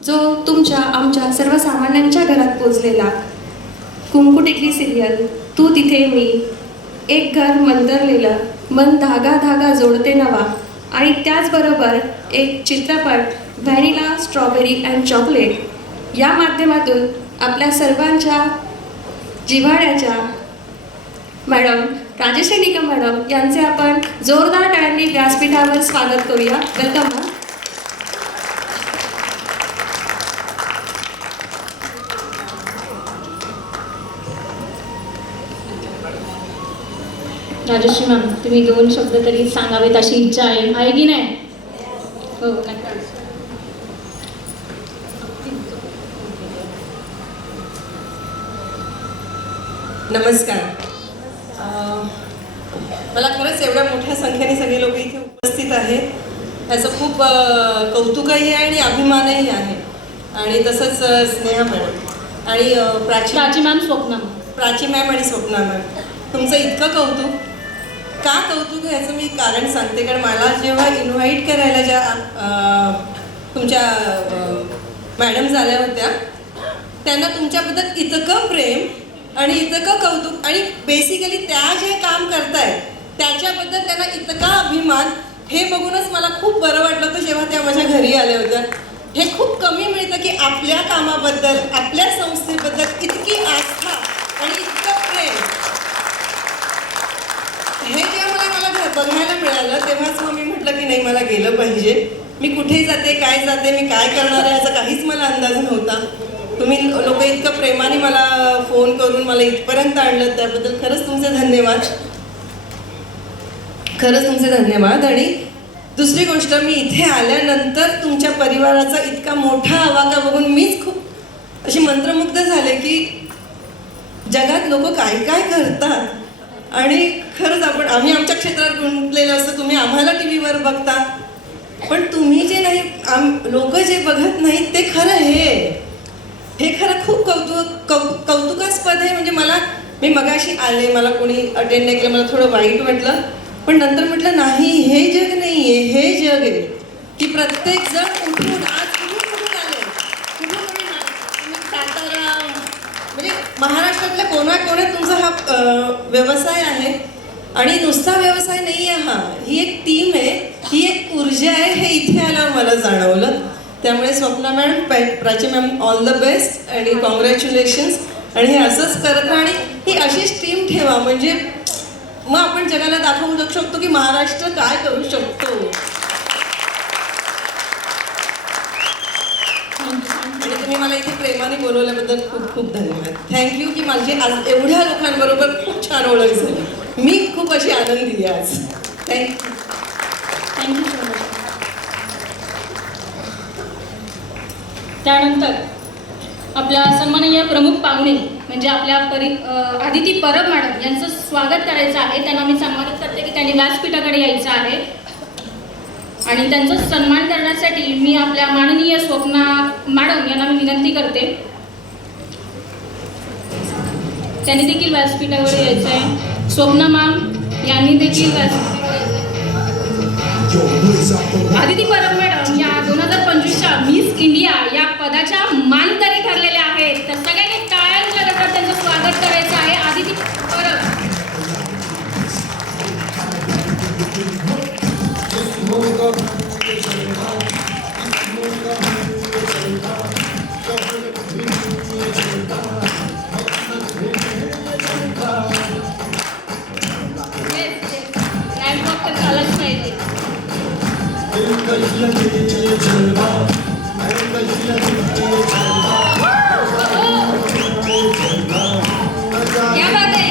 जो तुमच्या आमच्या सर्वसामान्यांच्या घरात पोचलेला कुंकू टिकली सिरियल, तू तिथे मी, एक घर मंतरलेलं, मन धागा धागा जोडते नवा, आणि त्याचबरोबर एक चित्रपट व्हॅनिला स्ट्रॉबेरी अँड चॉकलेट या माध्यमातून आपल्या सर्वांच्या जिव्हाळ्याच्या मॅडम राजेश्री निकम मॅडम यांचे आपण जोरदार टाळ्यांनी व्यासपीठावर स्वागत करूया. Welcome ma'am. राजश्री मॅम, तुम्ही 2 शब्द तरी सांगावेत अशी इच्छा आहे की नाही? हो, नमस्कार. मला खरंच एवढ्या मोठ्या संख्येने सगळे लोक इथे उपस्थित आहेत त्याचं खूप कौतुकही आहे आणि अभिमानही आहे. आणि तसंच स्नेहा मॅडम आणि प्राची मॅम, स्वप्ना प्राची मॅम आणि स्वप्ना मॅम, तुमचं इतकं कौतुक. का कौतुक ह्याचं मी कारण सांगते. कारण मला जेव्हा इन्व्हाइट करायला ज्या तुमच्या मॅडम झाल्या होत्या त्यांना तुमच्याबद्दल इतकं प्रेम आणि इतकं कौतुक आणि बेसिकली त्या जे काम करतायत त्याच्याबद्दल त्यांना इतका अभिमान, हे बघूनच मला खूप बरं वाटलं होतं जेव्हा त्या माझ्या घरी आल्या होत्या. हे खूप कमी मिळतं की आपल्या कामाबद्दल, आपल्या संस्थेबद्दल इतकी आस्था आणि इतकं प्रेम. हे जेव्हा मला बघायला मिळालं तेव्हाच मग मी म्हटलं की नाही, मला गेलं पाहिजे. मी कुठे जाते, काय जाते, मी काय करणार आहे याचा काहीच मला अंदाज नव्हता. तुम्ही लोक इतकं प्रेमाने मला फोन करून मला इथपर्यंत आणलं, त्याबद्दल खरंच तुमचे धन्यवाद. खरंच तुमचे धन्यवाद. आणि दुसरी गोष्ट, मी इथे आल्यानंतर तुमच्या परिवाराचा इतका मोठा आवाका बघून मीच खूप अशी मंत्रमुग्ध झाले की जगात लोक काय काय करतात. आणि खरंच आम्ही आमच्या क्षेत्रात गुंतलेलं असतं, तुम्ही आम्हाला टी व्हीवर बघता, पण तुम्ही जे नाही, लोक जे बघत नाहीत ते खरं हे खरं खूप कौतुकास्पद आहे. म्हणजे मी मगाशी आले, मला कोणी अटेंड नाही केलं, मला थोडं वाईट वाटलं, पण नंतर म्हटलं नाही, हे जग नाही आहे, हे जग आहे की प्रत्येक जण उठून आज कुठून आले, तुम्ही सातारा म्हणजे महाराष्ट्रातल्या कोणाकोण्यात तुमचा हा व्यवसाय आहे. आणि नुसता व्यवसाय नाही आहे हा, ही एक टीम आहे, ही एक ऊर्जा आहे, हे इथे आल्यावर मला जाणवलं. त्यामुळे Swapna madam, Prachi ma'am, all the best आणि कॉंग्रॅच्युलेशन्स. आणि हे असंच करत राहा आणि ही अशीच टीम ठेवा, म्हणजे मग आपण जगाला दाखवू शकतो की महाराष्ट्र काय करू शकतो. आणि तुम्ही मला इथे प्रेमाने बोलवल्याबद्दल खूप खूप धन्यवाद. थँक्यू की माझी आज एवढ्या लोकांबरोबर खूप छान ओळख झाली. मी खूप अशी आनंदी आहे आज. थँक्यू. Thank you so much. त्यानंतर आपल्या सन्माननीय प्रमुख पाहुणे म्हणजे आपल्या आदिती परब मॅडम यांचं स्वागत करायचं आहे. त्यांना मी सन्मानित करते की त्यांनी व्यासपीठाकडे यायचं आहे. आणि त्यांचा सन्मान करण्यासाठी मी आपल्या माननीय स्वप्ना मॅडम यांना मी विनंती करते, त्यांनी देखील व्यासपीठावर यायचं आहे. स्वप्ना मॅम यांनी देखील आदिती परब मॅडम या 2025च्या मिस इंडिया या पदाच्या मानकरी ठरलेल्या आहेत. तर सगळ्यांनी टाळ्यांच्या गटात त्यांचं स्वागत करायचं आहे. आदिती परब. झालाच पाहिजे. क्या बात है.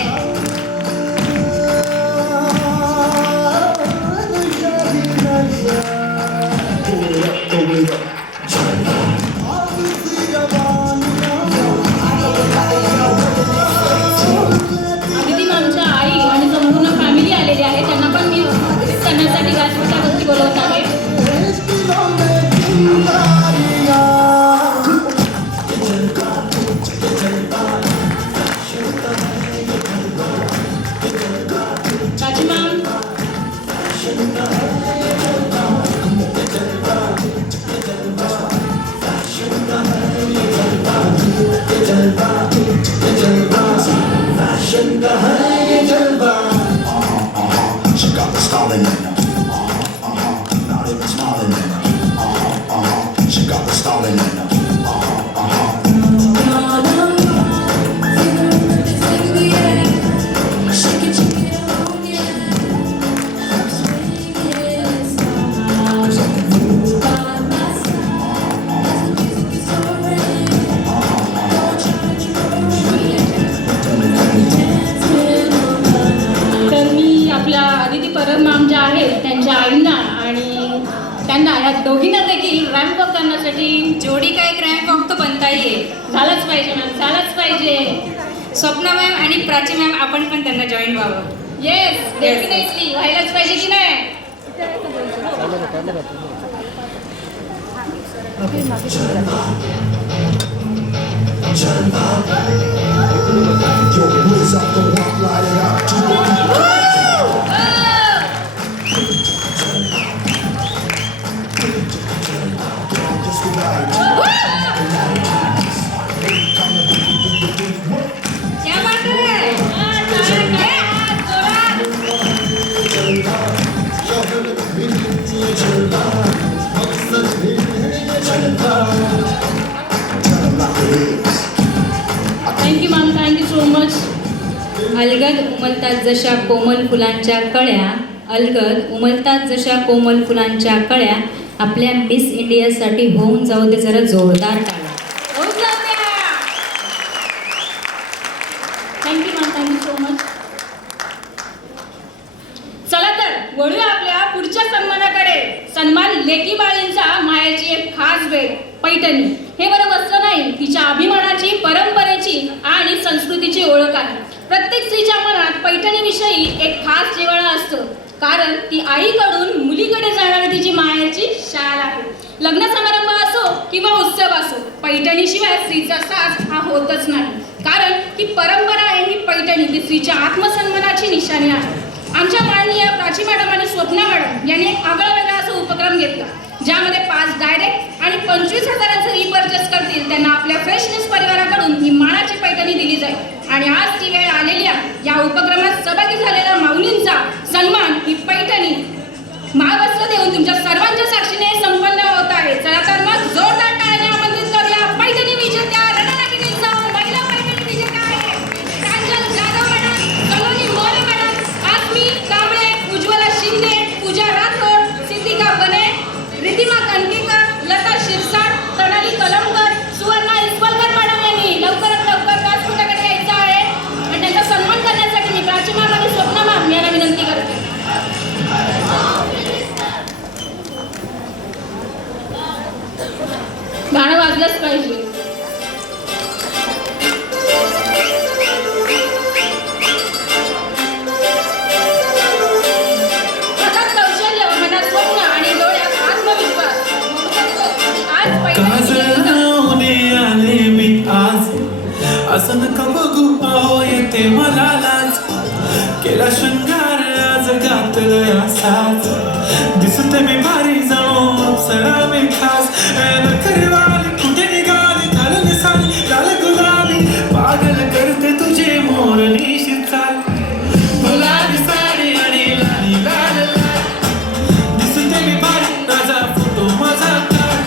अदिती मॅमच्या आई आणि संपूर्ण फॅमिली आलेली आहे. त्यांना पण मी करण्यासाठी व्यासपीठावरती बोलवत आहे. Prachi ma'am, She got the stalling in her. Not even smiling in her. She got the stalling in her. तर मी आपल्या आदिती परब मॅम ज्या आहेत त्यांच्या आईंना आणि त्यांना या दोघींना देखील रॅम्प वॉक करण्यासाठी जोडी का एक रॅम्प वॉक तो बनता ही आहे. झालंच पाहिजे मॅम, झालंच पाहिजे. स्वप्ना मॅम आणि प्राची मॅम आपण पण त्यांना जॉईन व्हावं. येस, डेफिनेटली व्हायलाच पाहिजे की नाही. Yo, blaze up the walk, light it up. Just be right. क्या बात है? Thank you ma'am, thank you so much. अलगद उमलतात जशा कोमल फुलांच्या कळ्या, अलगद उमलतात जशा कोमल फुलांच्या कळ्या, आपल्या मिस इंडियासाठी होऊन जाऊ दे जरा जोरदार टाळ्या. Thank you ma'am, thank you so much. चला तर वळूया आपल्या पुढच्या सन्मानाकडे. सन्मान लेकी बाळींचा मायाची एक खास भेट, पैठणी. हे बरं वस्त्र नाही, तिच्या अभिमानाची, परंपरेची आणि संस्कृतीची ओळख आहे. प्रत्येक स्त्रीच्या मनात पैठणीविषयी एक खास जिव्हाळा असतो, कारण ती आईकडून मुलीकडे जाणारी तिची मायाची शाल आहे. लग्न समारंभ असो किंवा उत्सव असो, पैठणीशिवाय स्त्रीचा साज हा होतच नाही. कारण ही परंपरा आहे, ही पैठणी ती स्त्रीच्या आत्मसन्मानाची निशाणी आहे. आमच्या माननीय प्राची मॅडम आणि स्वप्ना मॅडम यांनी एक आगळा वेगळा असा उपक्रम घेतला, ज्यामध्ये 5 डायरेक्ट आणि 25,000चं रिपर्चेस करतील त्यांना आपल्या फ्रेशनेस परिवाराकडून ही मानाची पैठणी दिली जाईल. आणि आज ती वेळ आलेली आहे. या उपक्रमात सहभागी झालेल्या माऊलींचा सन्मान ही पैठणी महावस्त्र देऊन तुमच्या सर्वांच्या साक्षीने संपन्न होत आहे. चला तर मग जोरदार टाळ्याने आमंत्रित करूया पैठणी विजेत्या रणरागिणींचा. महिला पैठणी विजेत्या आहे प्रांजल जाधव मॅडम, सलोनी मोरे मॅडम, आत्मी कांबळे, उज्ज्वला शिंदे, पूजा राठोड, सिद्धिका बने, रिधिमा कणकेकर, लता शिरसाट, प्रणाली कलमकर, सुवर्णा इस्वलकर मॅडम यांनी लवकरात लवकर व्यासपीठाकडे यायचं आहे. आणि त्यांचा सन्मान करण्यासाठी मी प्राची मॅम आणि स्वप्ना मॅम यांना विनंती करते. गाणं वाजलंच पाहिजे. हातात कौशल्य, मनात स्वप्न आणि डोळ्यात आत्मविश्वास. आज काजळ लावणे आले मी आज, असं नका बघू अहो येते मला लाज. केला शृंगार आज घातलं असाच, दिसते मी भारी जाऊन अप्सरा मी खास. नखरेवाली कुठे निघाली घालून साडी लाल गुलाबी, पागल करते तुझे मोरनीशी चाल. गुलाबी साडी आणि लाली लाल लाल, दिसते मी भारी माझा फोटो माझा काढ.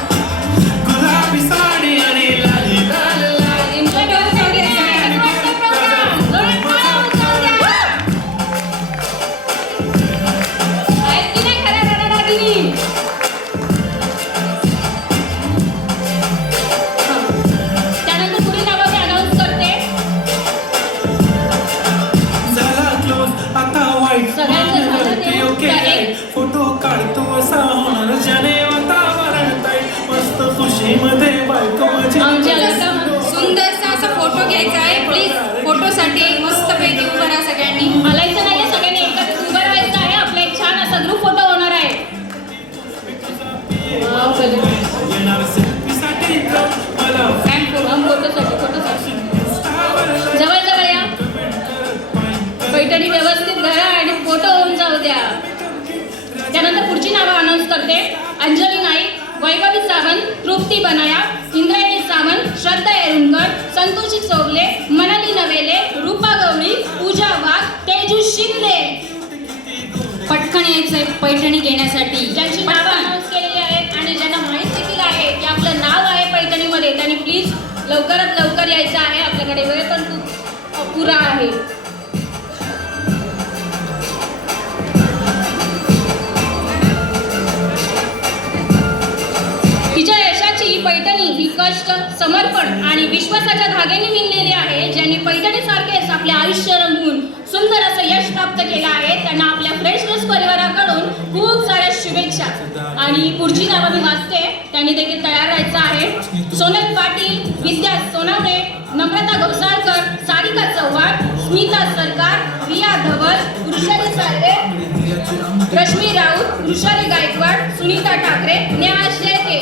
गुलाबी साडी आणि लाली लाल लाल, एन्जॉय करून जाऊ द्या. प्रोग्राम जोरात जाऊ द्या. आहेत की नाही खऱ्या रणरागिणी? त्यानंतर पुढील नावं मी अनाऊन्स करते. झाला क्लोज आता वाईट सगळ्यांचं झालं ते. ओके फोटो काढतो असा होणार ज्याने वातावरण ताई. मस्त खुशीमध्ये बायको माझी आमच्या लग्न सुंदरसा असा फोटो घ्यायचा आहे. प्लीज फोटोसाठी मस्तपैकी उभं राहा सगळ्यांनी. हलायचं नाही, सगळ्यांनी एकत्र उभं राहायचं आहे. आपला एक छान असा ग्रुप फोटो होणार आहे. Wow, colour. येणार सेल्फीसाठी मला फोटोसाठी जवळ जवळ या. पैठणी व्यवस्थित धरा आणि फोटो होऊन जाऊ द्या. त्यानंतर पुढची नावं अनाऊन्स करते. अंजली नाईक, वैभवी सावंत, तृप्ती बनाया, इंद्रायणी सावंत, श्रद्धा येरुणकर, संतोषी चौगले, मनाली नवेले, रूपा गवळी, पूजा वाघ, तेजू शिंदे. पटकन यायचंय पैठणी घेण्यासाठी. ज्यांची नावं अनाऊन्स केलेली आहेत आणि ज्यांना माहीत देखील आहे की आपलं नाव आहे पैठणीमध्ये, त्यांनी प्लीज लवकरात लवकर यायचं आहे. आपल्याकडे वेळ पण खूप अपुरा आहे. तिच्या यशाची ही पैठणी ही कष्ट, समर्पण आणि विश्वासाच्या धाग्याने विणलेली आहे. ज्यांनी पैठणीसारखेच आपले आयुष्य रंगवून सुंदर असं यश प्राप्त केलं आहे, त्यांना आपल्या फ्रेश न्यूज परिवाराकडून खूप साऱ्या शुभेच्छा. आणि पुढची नावं मी वाचते, त्यांनी देखील तयार राहायचं आहे. सोनल पाटील, विद्या सोनावणे, नम्रता घोसाळकर, सारिका चव्हाण, स्मिता सरकार, रिया धवल, वृषाली साळवे, रश्मी राऊत, वृषाली गायकवाड, सुनीता ठाकरे, नेहा शेळके.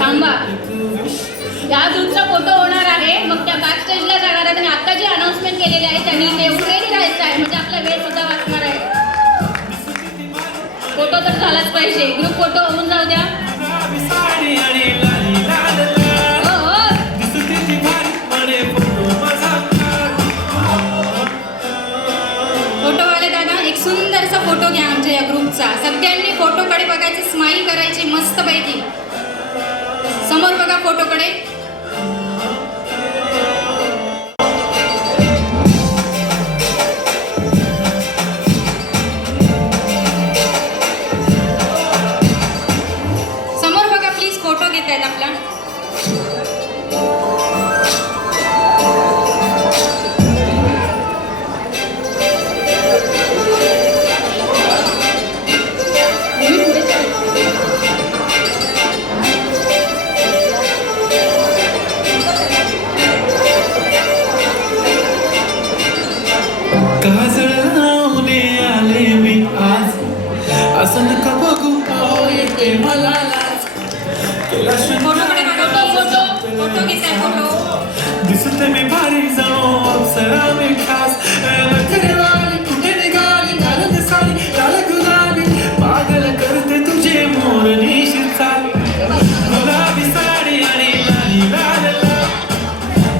थांबा, या ग्रुपचा फोटो होणार आहे, मग त्या बॅक स्टेजला जाणार आहेत आणि आता जी अनाउन्समेंट केलेली आहे त्यांनी ते रेडी राहायचं आहे, म्हणजे आपला वेळ सुद्धा वाचणार आहे. फोटो तर झालाच पाहिजे, ग्रुप फोटो होऊन जाऊ द्या. हो, हो. फोटोवाले दादा एक सुंदरसा फोटो घ्या आमच्या या ग्रुपचा. सगळ्यांनी फोटोकडे बघायची, स्माईल करायची मस्तपैकी. समोर बघा फोटोकडे. समोर बघा प्लीज, फोटो घेत आहेत आपला. काजळ लावणे आले मी आज, असं नका बघू पाव येते मला लाज. केला फोटोकडे बघा, फोटो फोटो घेत आहे फोटो. दिसते मी भारी जाणो अप्सरा मी खास. नखरेवाली कुठे निघाली घालत साडी लाल गुलाबी, पागल करते तुझे मोरनीशी चाल. गुलाबी साडी आणि लाली लाल लाल,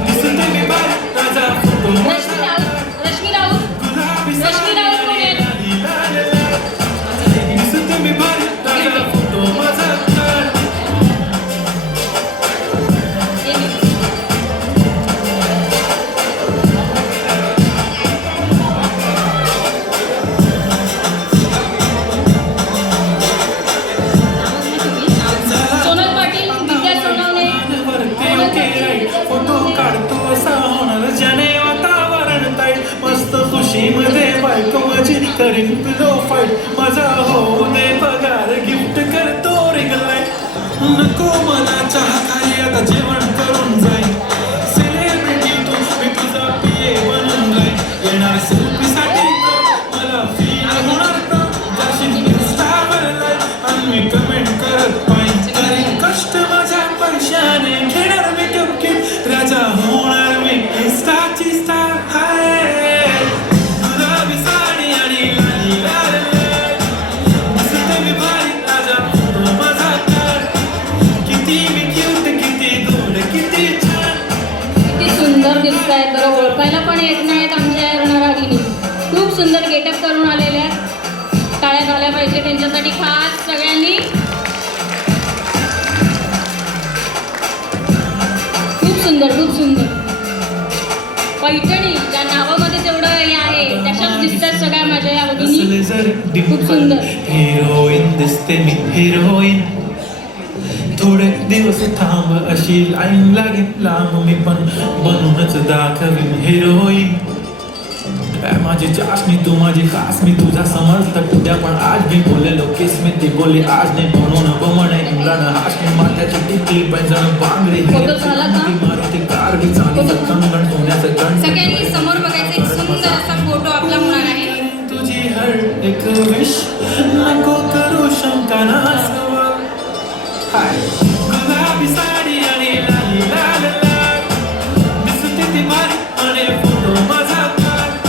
दिसते मी भारी ताजा फोटो रश्मी राऊत, गुलाबी रश्मी राऊत कोण आहेत? लाली लाल लाल, दिसते मी भारी ताजा फोटो माझा काढ. सोनल पाटील, विद्या सोनवणे, फोटो काढतो असा होणार ज्याने वातावरण ताईट. मस्त खुशीमध्ये बायको माझी करीन पिलो फाईट. माझा हो दे पगार गिफ्ट करतो रिंग लाईट. नको मला चहा खाली आता जेवण करून जाईन. सेलिब्रिटी तू मी तुझा पिये बनून जाईन. येणार सेल्फीसाठी मला फील होणार का जाशील इंस्टावर लाईक आणि मी कमेंट करत पाहिजे. करीन कष्ट माझ्या पैशाने घेणार मी किट. राजा होणार मी इंस्टाची स्टार. हाय गुलाबी साडी आणि लाली लाल लाल, दिसते मी भारी राजा फोटो माझा काढ. किती मी क्यूट, किती गोड, किती छान. किती सुंदर दिसत आहेत बरं, ओळखायला पण येत नाहीत आमच्या या रणरागिणी. खूप सुंदर गेटअप करून आलेल्या आहेत. टाळ्या झाल्या पाहिजे त्यांच्यासाठी खास सगळ्यांनी. खूप सुंदर, खूप सुंदर. पैठणी ज्या नावामध्ये जेवढं हे आहे तशाच दिसतात सगळ्या माझ्या या भगिनी. असले जरी खूप सुंदर. हिरोईन दिसते मी हिरोईन. थोडे दिवस थांब अशी लाईन लागेल लांब, मी पण बनूनच दाखवीन हिरोईन. माझी चाशनी तू माझी कास, मी तुझा समजता उद्या पण आज मी बोललेलो किस मी ती बोलली आज नाही. म्हणून बमणे इम्रान हाशमी माथ्याची टिकली पैंजण बांगडी. फोटो झाला का? मारुती कार बी चांदीचं कंगण सोन्याचं गण. सगळ्यांनी समोर बघायचं, एक सुंदर असा फोटो आपला होणार आहे. तुझी हर एक विश नको करू शंका नास. हाय गुलाबी साडी आणि लाली लाल लाल, दिसते ती भारी आणि फोटो माझा काढ.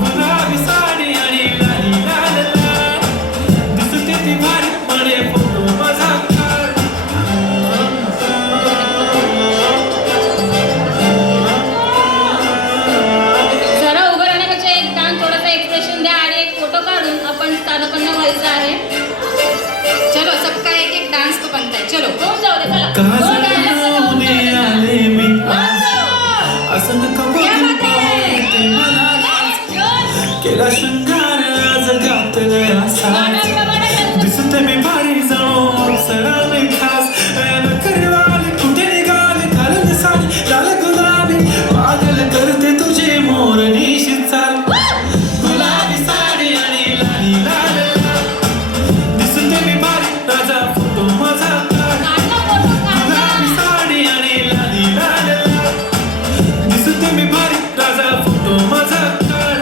गुलाबी साडी आणि लाली लाल लाल, दिसते ती भारी फोटो काढून आपण स्थानापन्न व्हायचं आहे. चलो सबका एक एक डान्स तो बनता है. चलो होऊन जाऊ दे चला. काजळ लावणे आले मी आज असं नका बघू पाहू ते मला लाज. केला शृंगार आज घातलं असाच दिसते मी भारी जणू अप्सराने खास. करवाले कुठे निघाले घालून साडी लाल गुलाबी पागल करते तुझे मोरनीशी चाल. गुलाबी साडी आणि लाली लाल दिसते मी भारी राजा फोटो माझा काढ. गुलाबी साडी आणि लाली लाल दिसते मी भारी राजा फोटो माझा काढ.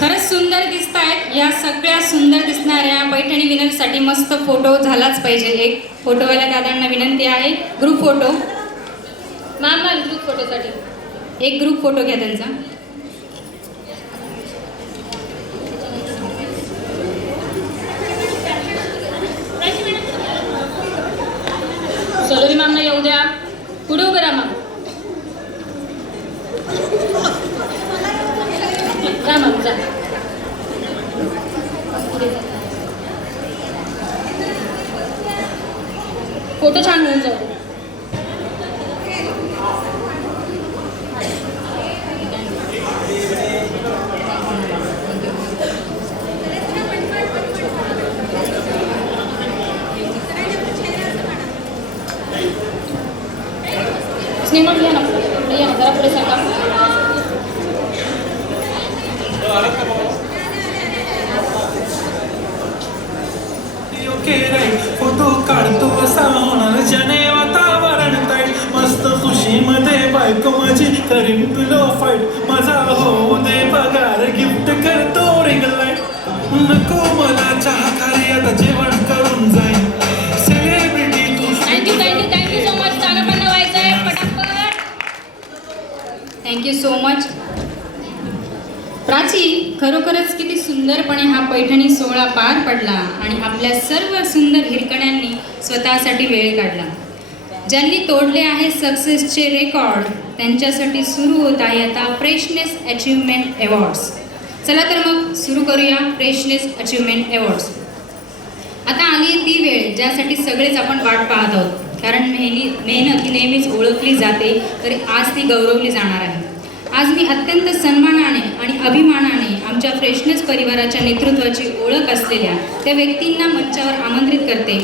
खरंच सुंदर दिसत आहेत. या सगळ्या सुंदर दिसणाऱ्या पैठणी विनरसाठी मस्त फोटो झालाच पाहिजे. एक फोटोवाल्या दादांना विनंती आहे, ग्रुप फोटो. मॅम ग्रुप फोटोसाठी एक ग्रुप फोटो घ्या त्यांचा. सलोनी मॅमना येऊ द्या. पुढे उभे राहा मॅम. जा मॅम जा. फोटो छान होऊन जाऊ. स्नेहा या ना पुढे या ना जरा पुढे सरका. ओके राईट फोटो काढतो असा होणार ज्याने वातावरण ताईट. मस्त खुशीमध्ये बायको माझी करीन पिलो फाईट. माझा हो दे पगार गिफ्ट करतो रिंग लाईट. नको मला चहा खाली आता जेवण करून जाईन. सेलिब्रिटी तू thank you thank you thank you so much. स्थानापन्न व्हायचं आहे पटापट. Thank you so much. प्राची, खरोखरच किती सुंदरपणे हा पैठणी सोहळा पार पडला आणि आपल्या सर्व सुंदर हिरकण्यांनी स्वतःसाठी वेळ काढला. ज्यांनी तोडले आहे सक्सेसचे रेकॉर्ड त्यांच्यासाठी सुरू होत आहे आता फ्रेशनेस अचीवमेंट अवॉर्ड्स. चला तर मग सुरू करूया फ्रेशनेस अचीवमेंट अवॉर्ड्स. आता आली आहे ती वेळ ज्यासाठी सगळेच आपण वाट पाहत आहोत. कारण मेहनत ही नेहमीच ओळखली जाते तरी आज ती गौरवली जाणार आहे. आज मी अत्यंत सन्मानाने आणि अभिमानाने आमच्या फ्रेशनेस परिवाराच्या नेतृत्वाची ओळख असलेल्या त्या व्यक्तींना मंचावर आमंत्रित करते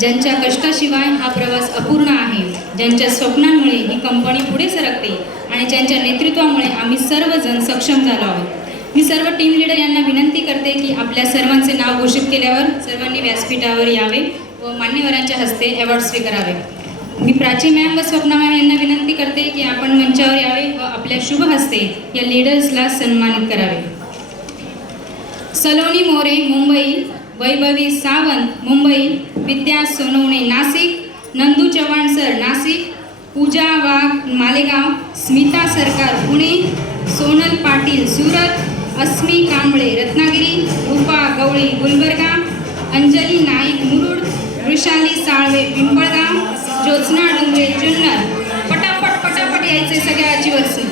ज्यांच्या कष्टाशिवाय हा प्रवास अपूर्ण आहे, ज्यांच्या स्वप्नांमुळे ही कंपनी पुढे सरकते आणि ज्यांच्या नेतृत्वामुळे आम्ही सर्वजण सक्षम झालो आहोत. मी सर्व टीम लीडर यांना विनंती करते की आपल्या सर्वांचे नाव घोषित केल्यावर सर्वांनी व्यासपीठावर यावे व मान्यवरांच्या हस्ते अवॉर्ड स्वीकारावे. मी प्राची मॅम व स्वप्ना मॅम यांना विनंती करते की आपण मंचावर यावे व आपल्या शुभ हस्ते या लीडर्सला सन्मानित करावे. सलोनी मोरे मुंबई, वैभवी सावंत मुंबई, विद्या सोनवणे नाशिक, नंदू चव्हाण सर नाशिक, पूजा वाघ मालेगाव, स्मिता सरकार पुणे, सोनल पाटील सुरत, अस्मी कांबळे रत्नागिरी, रूपा गवळी गुलबर्गा, अंजली नाईक मुरुड, वृषाली साळवे पिंपळगाव, ज्योत्स्ना डोंगरे जुन्नर. पटापट पटापट यायचे सगळ्याची वरची.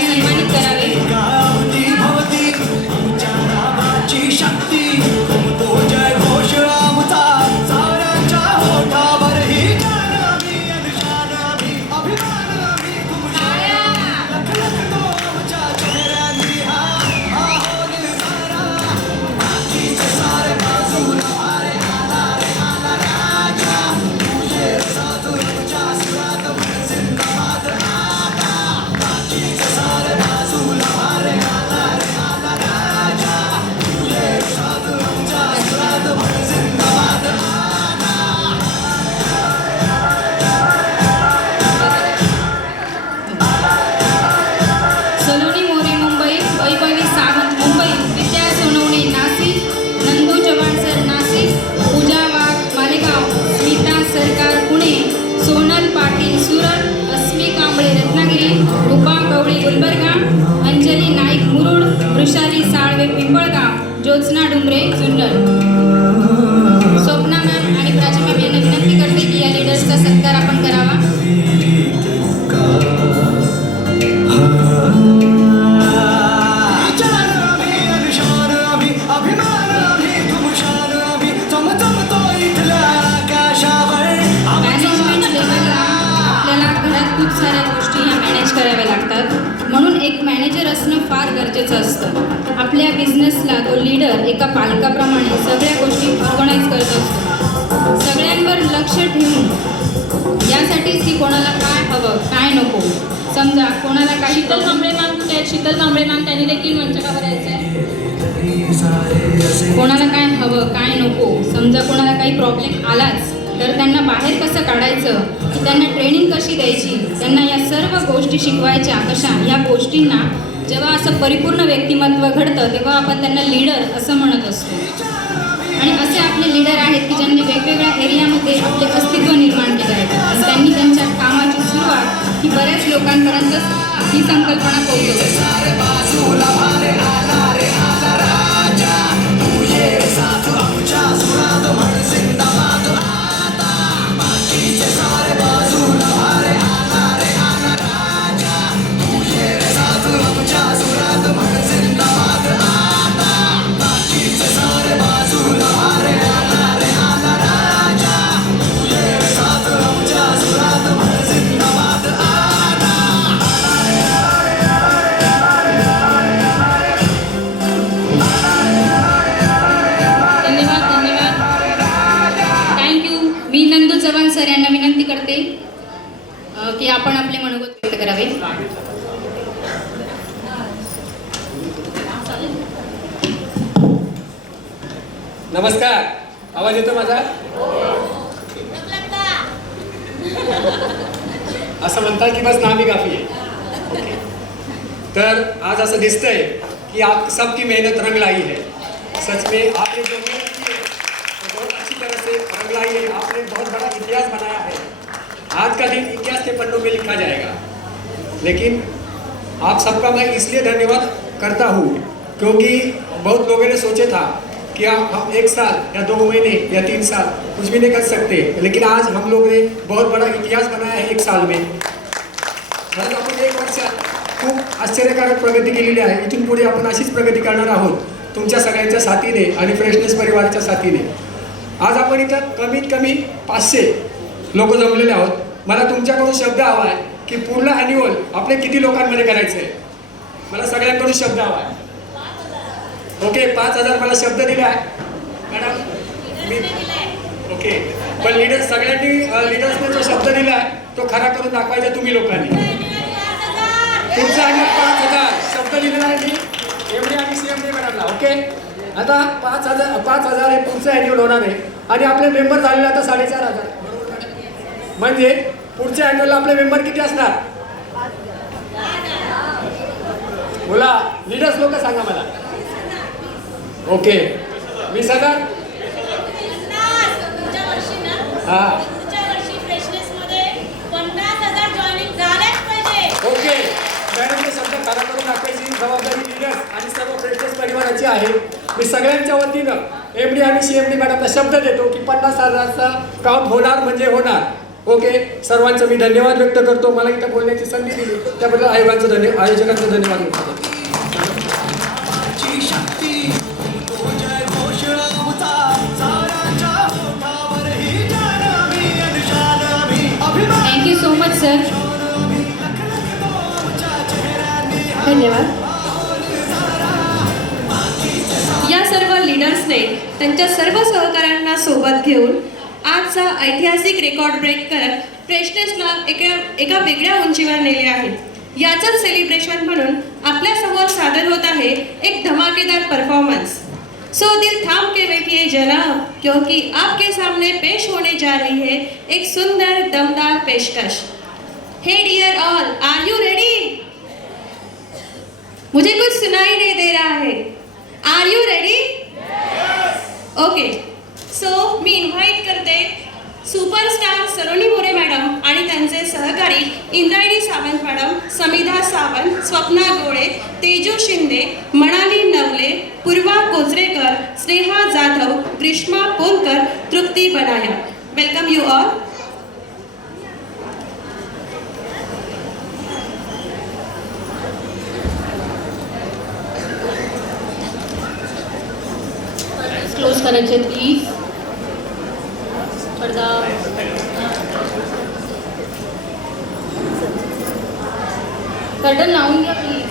सन्मानित करावे. वृषाली साळवे पिंपळगाव, ज्योत्स्ना डुमरे जुन्नर. स्वप्ना मॅम आणि प्राची मॅम यांना विनंती करते की या लीडर्सचा सत्कार आपण करावा. मॅनेजमेंट लेवलला आपल्याला घरात खूप साऱ्या गोष्टी ह्या मॅनेज कराव्या लागतात, म्हणून एक मॅनेजर असणं फार गरजेचं असतं. आपल्या बिझनेसला तो लीडर एका पालकाप्रमाणे सगळ्या गोष्टी ऑर्गनाईज करत असतो, सगळ्यांवर लक्ष ठेवून. यासाठीच की कोणाला काय हवं काय नको, समजा कोणाला काही शीतल कांबळे मॅम कुठे आहेत? शीतल कांबळे मॅम, त्यांनी देखील मंचावर यायचं आहे. कोणाला काय हवं काय नको, समजा कोणाला काही प्रॉब्लेम आलाच तर त्यांना बाहेर कसं काढायचं, त्यांना ट्रेनिंग कशी द्यायची, त्यांना या सर्व गोष्टी शिकवायच्या कशा. ह्या गोष्टींना जेव्हा असं परिपूर्ण व्यक्तिमत्व घडतं तेव्हा आपण त्यांना लीडर असं म्हणत असतो. आणि असे आपले लीडर आहेत की ज्यांनी वेगवेगळ्या एरियामध्ये आपले अस्तित्व निर्माण केले आहे आणि त्यांनी त्यांच्या कामाची सुरुवात ही बऱ्याच लोकांपर्यंत ही संकल्पना पोहोचवली. सर यांना विनंती करते की आपण आपले मनोगत व्यक्त करावे. नमस्कार, आवाज येतो माझा? असं म्हणतात की बस नामी काफी आहे. ओके. तर आज असं दिसतंय कि आप सबकी मेहनत रंग लाई है. सच में आपने जो मेहनत की है वो बहुत अच्छी तरह से रंग लाई है. आपने बहुत बड़ा इतिहास बनाया है. आज का दिन इतिहास के पन्नों में लिखा जाएगा. लेकिन आप सबका मैं इसलिए धन्यवाद करता हूँ क्योंकि बहुत लोगों ने सोचे था कि हम 1 साल या 2 महीने या 3 साल कुछ भी नहीं कर सकते, लेकिन आज हम लोग ने बहुत बड़ा इतिहास बनाया है 1 साल में. खरंच आपण 1 वर्षात खूप आश्चर्यकारक प्रगती केलेली आहे. इथून पुढे आपण अशीच प्रगती करणार आहोत तुमच्या सगळ्यांच्या साथीने आणि फ्रेशनेस परिवाराच्या साथीने. आज आपण इथं कमीत कमी 500 लोक जमलेले आहोत. मला तुमच्याकडून शब्द हवा आहे की पूर्ण ॲन्युअल आपले किती लोकांमध्ये करायचं आहे. मला सगळ्यांकडून शब्द हवा आहे. ओके, 5000 मला शब्द दिला आहे मॅडम. मी ओके, पण लीडर्स सगळ्यांनी लीडर्सने जो शब्द दिला आहे तो खरा करून दाखवायचा तुम्ही लोकांनी. पुढचा आणि 5000 शब्द दिलेला आहे मी एमडी आणि सीएमडी मॅडमला. ओके, आता 5000 हे पुढचं ॲन्युअल होणार आहे आणि आपले मेंबर झालेले आता 4500. म्हणजे पुढच्या ॲन्युअलला आपले मेंबर किती असणार? बोला लीडर्स लोक सांगा मला. ओके, 20,000. हां, ओके. मॅडमचे शब्द खरा करून दाखवायची जबाबदारी लीडर्स आणि सर्व फ्रेशर्स परिवाराची आहे. मी सगळ्यांच्या वतीनं एमडी आणि सीएमडी मॅडमला शब्द देतो की 50,000चा काउंट होणार म्हणजे होणार. ओके, सर्वांचं मी धन्यवाद व्यक्त करतो. मला इथं बोलण्याची संधी दिली त्याबद्दल आयोजकांचं धन्यवाद व्यक्त करतो. Thank you so much sir. धन्यवाद. या सर्व लीडर्सने त्यांच्या सर्व सहकाऱ्यांना सोबत घेऊन आजचा ऐतिहासिक रेकॉर्ड ब्रेक करत फ्रेशनेसला एका वेगळ्या उंचीवर नेले आहे. याचंच सेलिब्रेशन म्हणून आपल्यासमोर सादर होत आहे एक धमाकेदार परफॉर्मन्स. सो दिल थाम के बैठिए जनाब, क्योंकि आपके सामने पेश होने जा रही है एक सुंदर दमदार पेशकश. Hey dear all, are you ready? मुझे कुछ सुनाई नहीं दे रहा है. Are you ready? Okay, so मी इन्व्हाइट करते सुपरस्टार सलोनी मोरे मॅडम आणि त्यांचे सहकारी इंद्रायणी सावंत मॅडम, समिधा सावंत, स्वप्ना गोळे, तेजू शिंदे, मणाली नवले, पूर्वा कोचरेकर, स्नेहा जाधव, ग्रीष्मा पोलकर, तृप्ती बनाया. Welcome you all. क्लोज करायचे प्लीज. पडदा कर्टन लावून घ्या प्लीज.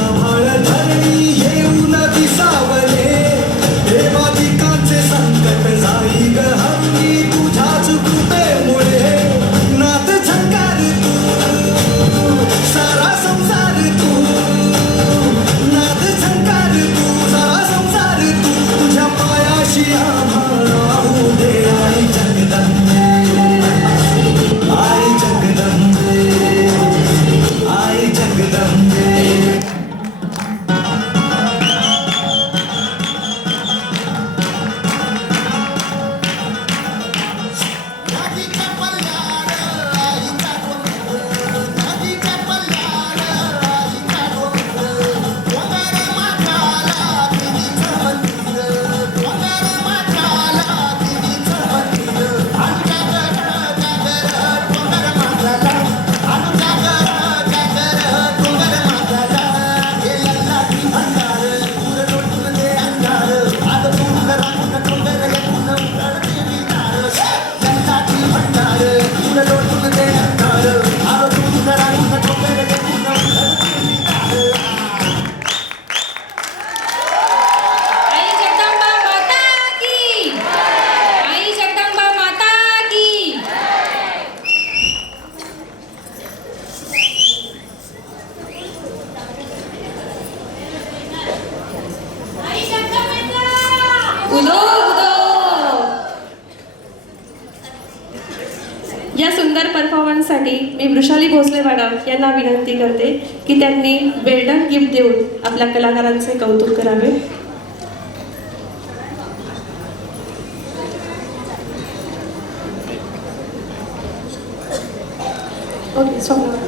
आभाळ धरणी येऊन दिसावले देवा उदो उदो. या सुंदर परफॉर्मन्ससाठी मी वृषाली भोसले मॅडम यांना विनंती करते की त्यांनी वेल्डन गिफ्ट देऊन आपल्या कलाकारांचे कौतुक करावे. ओके, स्वप्ना.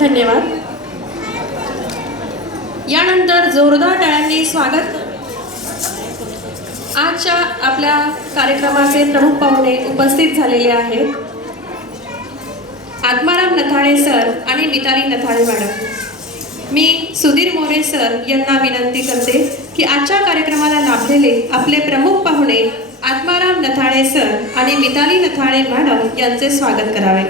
धन्यवाद. यानंतर जोरदार टाळ्यांनी स्वागत. आजच्या आपल्या कार्यक्रमाचे प्रमुख पाहुणे उपस्थित झालेले आहेत आत्माराम नथाळे सर आणि मिताली नथाळे मॅडम. मी सुधीर मोरे सर यांना विनंती करते की आजच्या कार्यक्रमाला लाभलेले आपले प्रमुख पाहुणे आत्माराम नथाळे सर आणि मिताली नथाळे मॅडम यांचे स्वागत करावे.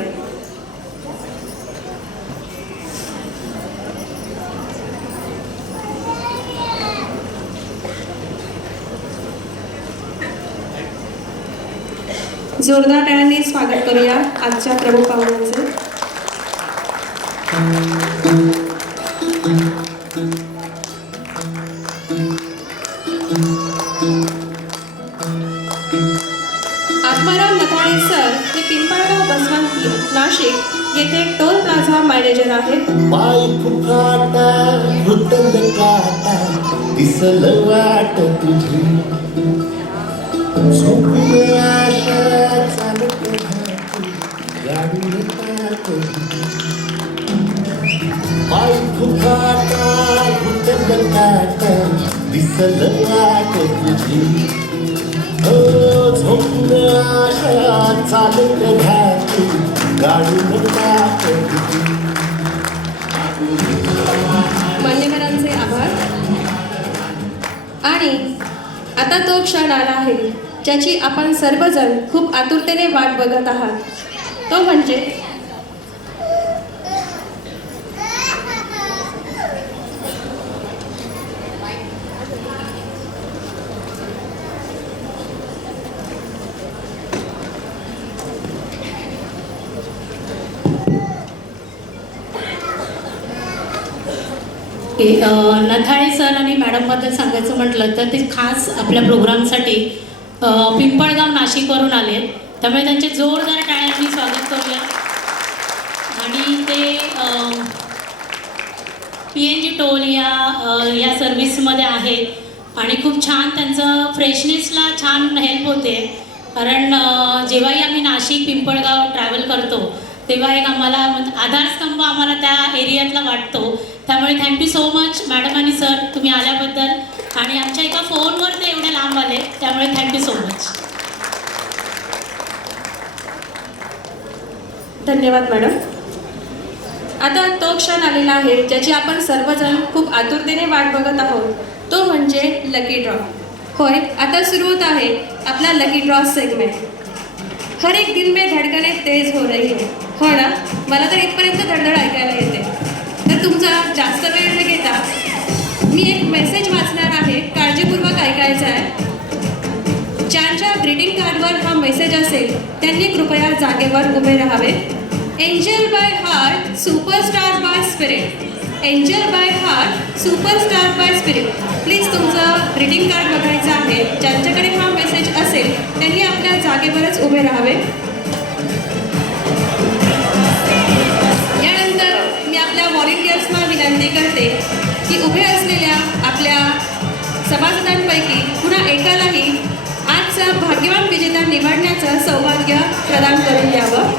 जोरदार टाळ्यांनी स्वागत करूया आजच्या प्रमुख पाहुण्यांचे. आत्माराम नथाळे सर हे पिंपळगाव बसवंती नाशिक येथे टोल प्लाझा मॅनेजर आहेत. पाय फुकाटा रुतल काटा दिसल वाट तुझी झोपी आशा चालत राहती गाडी टाकली. पाय फुकाटा रुतल काटा दिसल वाट तुझी झोपी आशा चालत राहती गाडी टाकली. मान्यवरांचे आभार. आणि आता तो क्षण आला आहे ज्याची आपण सर्वजण खूप आतुरतेने वाट बघत आहात. तो म्हणजे नथाळे सर आणि मॅडमबद्दल सांगायचं म्हटलं तर ते खास आपल्या प्रोग्रामसाठी पिंपळगाव नाशिकवरून आले, त्यामुळे त्यांचे जोरदार टाळ्यांनी स्वागत करूया. आणि ते PNG टोल या सर्विसमध्ये आहेत आणि खूप छान त्यांचं फ्रेशनेसला छान हेल्प होते. कारण जेव्हाही आम्ही नाशिक पिंपळगाव ट्रॅव्हल करतो तेव्हा एक आम्हाला आधारस्तंभ आम्हाला त्या एरियातला वाटतो. त्यामुळे थँक्यू सो मच मॅडम आणि सर तुम्ही आल्याबद्दल. आणि आमच्या एका फोनवर ते एवढे लांब आले त्यामुळे थँक्यू सो मच. धन्यवाद मॅडम. आता तो क्षण आलेला आहे ज्याची आपण सर्वजण खूप आतुरतेने वाट बघत आहोत. तो म्हणजे लकी ड्रॉ. होय, आता सुरू होत आहे आपला लकी ड्रॉ सेगमेंट. हर एक दिल में धडकने तेज हो रही है. हो ना, मला तर इथपर्यंत धडधड ऐकायला येते. तर तुमचा जास्त वेळ न घेता मी एक मेसेज वाचणार आहे, काळजीपूर्वक ऐकायचा आहे. ज्यांच्या ग्रीटिंग कार्डवर हा मेसेज असेल त्यांनी कृपया जागेवर उभे राहावे. Angel by heart, superstar by spirit. Angel by heart, superstar by spirit. Please तुमचं ग्रीटिंग कार्ड बघायचं आहे. ज्यांच्याकडे हा मेसेज असेल त्यांनी आपल्या जागेवरच उभे राहावे. यानंतर मी आपल्या व्हॉलेंटियर्सना विनंती करते की उभे असलेल्या आपल्या सभासदांपैकी पुन्हा एकालाही आजचा भाग्यवान विजेता निवडण्याचं सौभाग्य प्रदान करून द्यावं.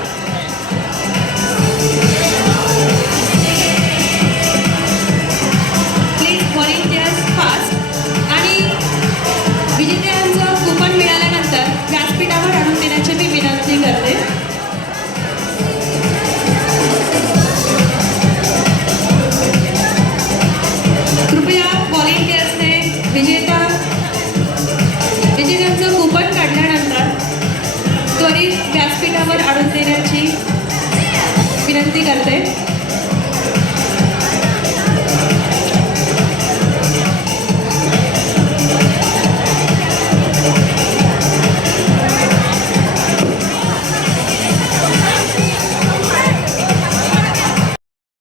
Please volunteers fast. आणि विजेत्यांचं कूपन मिळाल्यानंतर व्यासपीठावर आणून देण्याची मी विनंती करते. कृपया व्हॉलेंटियर्सने विजेत्यांचं कुपन काढल्यानंतर त्वरित व्यासपीठावर आणून देण्याची विनंती करते.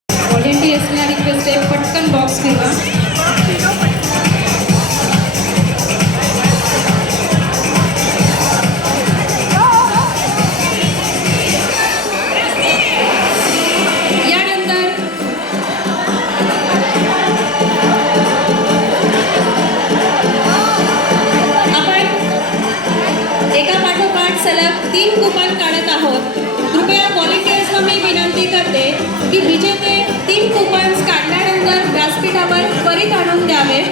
व्हॉलेंटियर्सना रिक्वेस्ट आहे, पटकन बॉक्स फिरवा. यानंतर आपण एका पाठोपाठ सलग 3 कुपन काढत आहोत. कृपया व्हॉलेंटियर्सना मी विनंती करते की विजेते 3 कुपन्स काढल्यानंतर व्यासपीठावर त्वरित आणून द्यावे.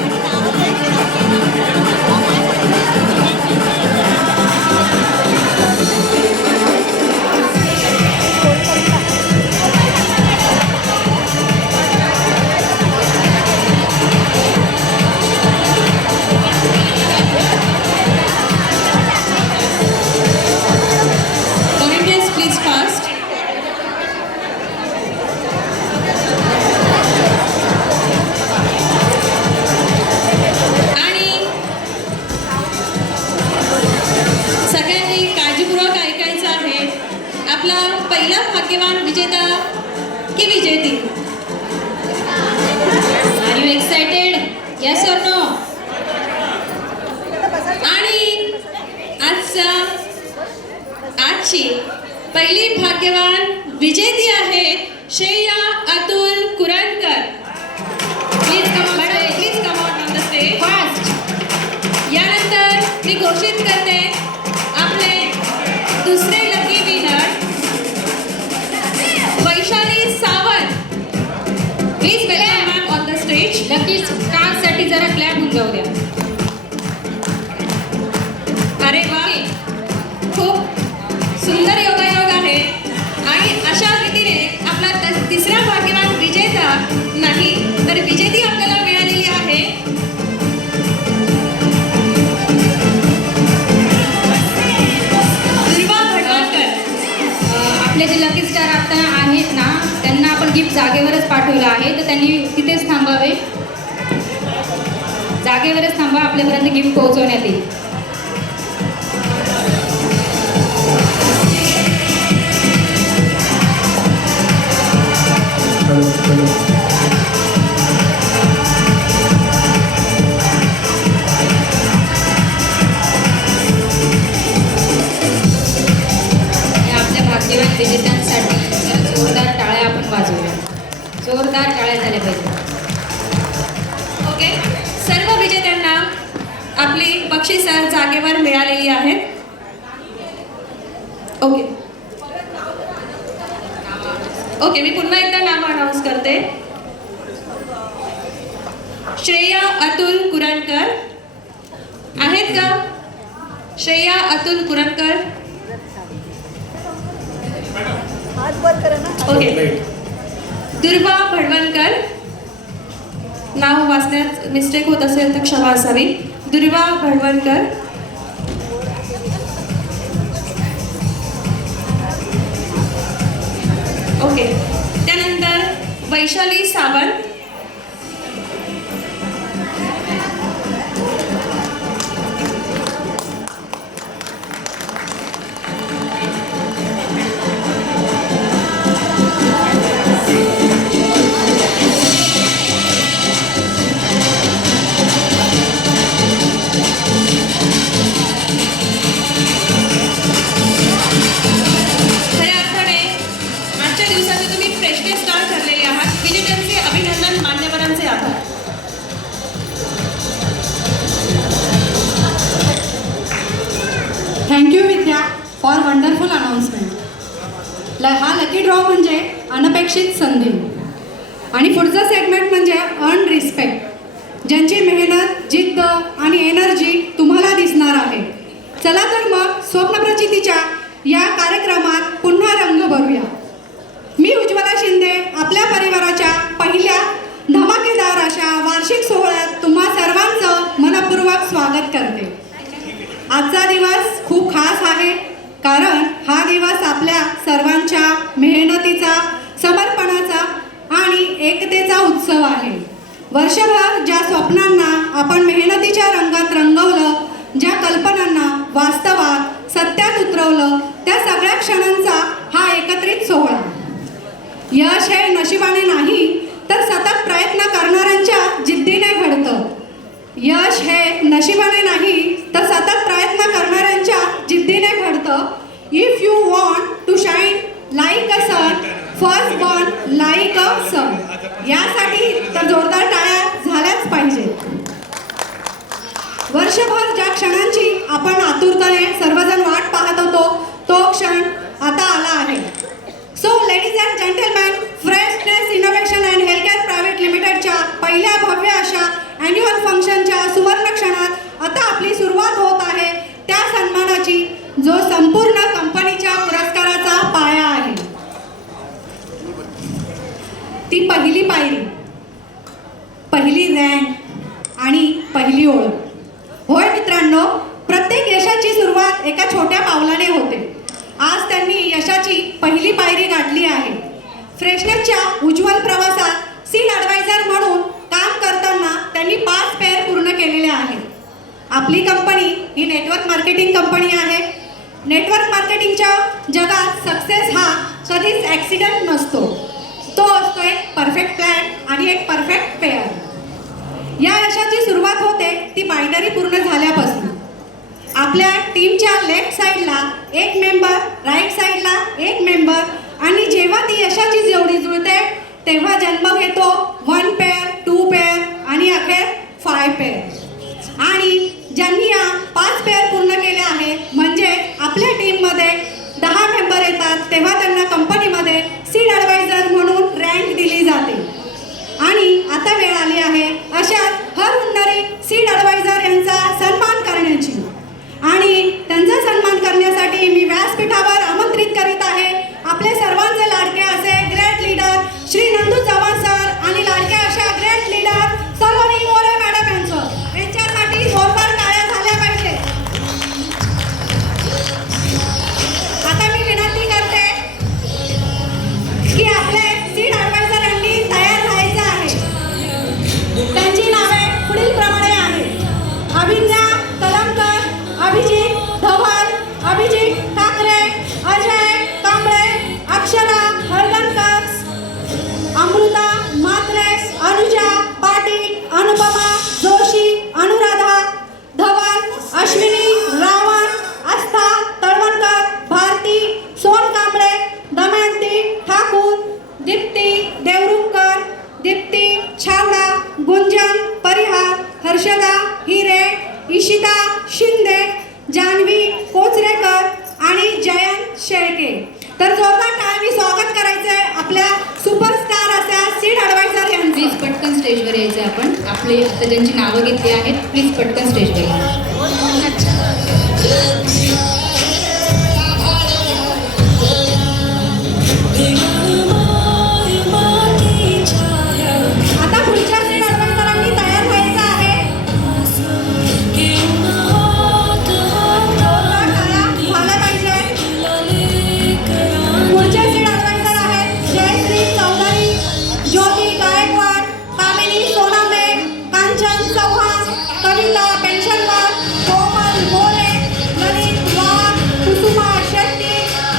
Volunteers, please fast. आणि सगळ्यांनी काळजीपूर्वक ऐकायचं आहे. आपला पहिला भाग्यवान विजेता की विजेती? Are you excited? Yes or no? आणि आजची पहिली भाग्यवान विजेती आहे Shreya Atul Kurankar. Please come on the stage fast. यानंतर मी घोषित करते आपले दुसरे lucky winner Vaishali Sawant. Please welcome ma'am on the stage. Lucky स्टारसाठी जरा क्लॅप होऊन जाऊ द्या. अरे वा, खूप सुंदर योगायोग आहे. आणि अशा रीतीने आपला तिसरा भाग्यवान विजेता नाही तर विजेती आपल्याला मिळालेली आहे. दुर्वा भटवणकर. आपले जे लकी स्टार आता आहेत ना, त्यांना आपण गिफ्ट जागेवरच पाठवलं आहे, तर त्यांनी तिथेच थांबावे. जागेवरच थांबा, आपल्यापर्यंत गिफ्ट पोहोचवण्यात येईल. आपल्या भाग्यवान विजेत्यांसाठी जरा जोरदार टाळ्या आपण वाजवूया. जोरदार टाळ्या झाल्या पाहिजे. ओके, सर्व विजेत्यांना आपली बक्षिसं जागेवर मिळालेली आहेत. ओके, मी पुन्हा एकदा नाव अनाऊन्स करते. श्रेया अतुल कुरणकर आहेत का? श्रेया अतुल कुरणकर. ओके. दुर्वा भडवणकर. नाव वाचण्यात मिस्टेक होत असेल तर क्षमा असावी. दुर्वा भडवणकर. ओके. त्यानंतर वैशाली सावंत. खऱ्या अर्थाने आजच्या दिवसाचे तुम्ही फ्रेशनेस स्टार ठरलेले आहात. विजेत्यांचे अभिनंदन, मान्यवरांचे आभार. Thank you Vidya for wonderful announcement. हा लकी ड्रॉ म्हणजे अनपेक्षित संधी आणि पुढचा सेगमेंट म्हणजे अर्न रिस्पेक्ट, ज्यांची मेहनत, जिद्द आणि एनर्जी तुम्हाला दिसणार आहे. चला तर मग स्वप्नप्रचितीच्या या कार्यक्रमात पुन्हा रंग भरूया. मी उज्ज्वला शिंदे आपल्या परिवाराच्या पहिल्या धमाकेदार अशा वार्षिक सोहळ्यात तुम्हा सर्वांचं मन स्वागत करते. आजचा दिवस खूप खास आहे, कारण हा दिवस आपल्या सर्वांच्या मेहनतीचा, समर्पणाचा आणि एकतेचा उत्सव आहे. वर्षभर ज्या स्वप्नांना आपण मेहनतीच्या रंगात रंगवलं, ज्या कल्पनांना वास्तवात सत्यात उतरवलं, त्या सगळ्या क्षणांचा हा एकत्रित सोहळा. यश हे नशिबाने नाही, तर सतत प्रयत्न करणाऱ्यांच्या जिद्दीने घडतं. यश हे नशिबाने नाही, तर सतत प्रयत्न करणाऱ्यांच्या जिद्दीने घडतं. If you want to shine like a sun, first born like a sun. यासाठी तर जोरदार टाळ्या झाल्याच पाहिजेत. वर्षभर ज्या क्षणांची आपण आतुरतेने सर्वजण वाट पाहत होतो, तो क्षण आता आला आहे. So ladies and gentleman, freshness innovation and healthcare private लिमिटेडच्या पहिल्या भव्य अशा ॲन्युअल फंक्शनच्या सुवर्ण क्षणात आता आपली सुरुवात होत आहे. त्या सन्मानाची, जो संपूर्ण कंपनीच्या पुरस्काराचा पाया आहे. ती पहिली पायरी, पहिली रँक आणि पहिली ओळख. होय मित्रांनो, प्रत्येक यशाची सुरुवात एका छोट्या पावलाने होते. आज त्यांनी यशाची पहिली पायरी गाठली आहे. फ्रेशनेसच्या उज्ज्वल प्रवासात सीड ॲडवायझर म्हणून काम करताना त्यांनी 5 पेअर पूर्ण केलेले आहेत. आपली कंपनी ही नेटवर्क मार्केटिंग कंपनी आहे. नेटवर्क मार्केटिंगच्या जगात सक्सेस हा कधीच ॲक्सिडेंट नसतो, तो असतो एक परफेक्ट प्लॅन आणि एक परफेक्ट पेअर. या यशाची सुरुवात होते ती बायनरी पूर्ण झाल्यापासून. आपल्या टीमच्या लेफ्ट साईडला एक मेंबर, राईट साईडला एक मेंबर, आणि जेव्हा ती यशाची जोडी जुळते तेव्हा जन्म घेतो 1 पेअर, 2 पेअर आणि अखेर 5 पेअर. आणि ज्यांनी या 5 पेअर पूर्ण केले आहे, म्हणजे आपल्या टीममध्ये 10 मेंबर येतात, तेव्हा त्यांना कंपनीमध्ये सीड ॲडवायझर म्हणून रँक दिली जाते. आणि आता वेळ आली आहे अशाच हर हुन्नरी सीड ॲडवायझर यांचा सन्मान करण्याची. आणि त्यांचा सन्मान करण्यासाठी मी व्यासपीठावर आमंत्रित करीत आहे आपले सर्वांचे लाडके असे great leader Shri Nandu Chavan sir आणि लाडक्या अशा great leader Saloni More madam यांचं. यांच्यासाठी जोरदार टाळ्या झाल्या पाहिजे. आता मी विनंती करते की आपले सीड ॲडवायझर यांनी तयार राहायचं आहे. त्यांची नावे पुढील प्रमाणे आहेत: अभिज्ञा कलमकर, अभिजित धवल, अभिजित ठाकरे, अजय कांबळे, अक्षरा हरगणकर, अमृता म्हात्रे, अनुजा पाटील, अनुपमा जोशी, अनुराधा धवल, अश्विनी रावण, आस्था तळवणकर, भारती सोन कांबळे, दमयंती ठाकूर, दीप्ती देवरुखकर, दीप्ती छावडा, गुंजन परिहार, हर्षदा हिरे, इशिता शिंदे, जान्हवी कोचरेकर आणि जयंत शेळके. तर जोरदार टाळ्यांनी स्वागत करायचंय आपल्या सुपरस्टार अशा सीड ॲडवायझर यांचं. प्लीज पटकन स्टेजवर यायचं. आपण आपले आता ज्यांची नावं घेतली आहेत, प्लीज पटकन स्टेजवर या. आता पुढच्या सीड ॲडवायझरांनी तयार व्हायचं आहे. जोरदार टाळ्या झाल्या पाहिजे. पुढचे सीड ॲडवायझर आहेत जयश्री चौधरी, ज्योती गायकवाड, कामिनी सोनामे, कांचन चव्हाण, कविता पेन्शनवार, कोमल मोरे, ललित वाघ, कुसुमा शेट्टी,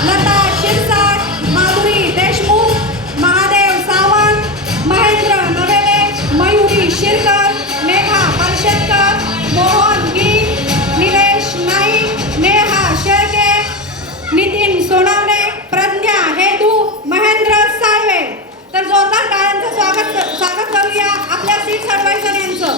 लता शिरसाट, माधुरी देशमुख, महादेव सावंत, महेंद्र नवेले, मयुरी शिरकर, मेघा परशेटकर, मोहन गी, निलेश नाईक, नेहा शेळके, नितीन सोनावणे, प्रज्ञा हेदू, महेंद्र साळवे. तर जोरदार टाळ्यांचं स्वागत करूया आपल्या सीड ॲडवायझर यांचं.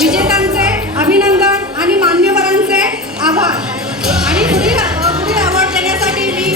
विजेत्यांचे अभिनंदन आणि मान्यवरांचे आभार. आणि पुढील अवॉर्ड देण्यासाठी मी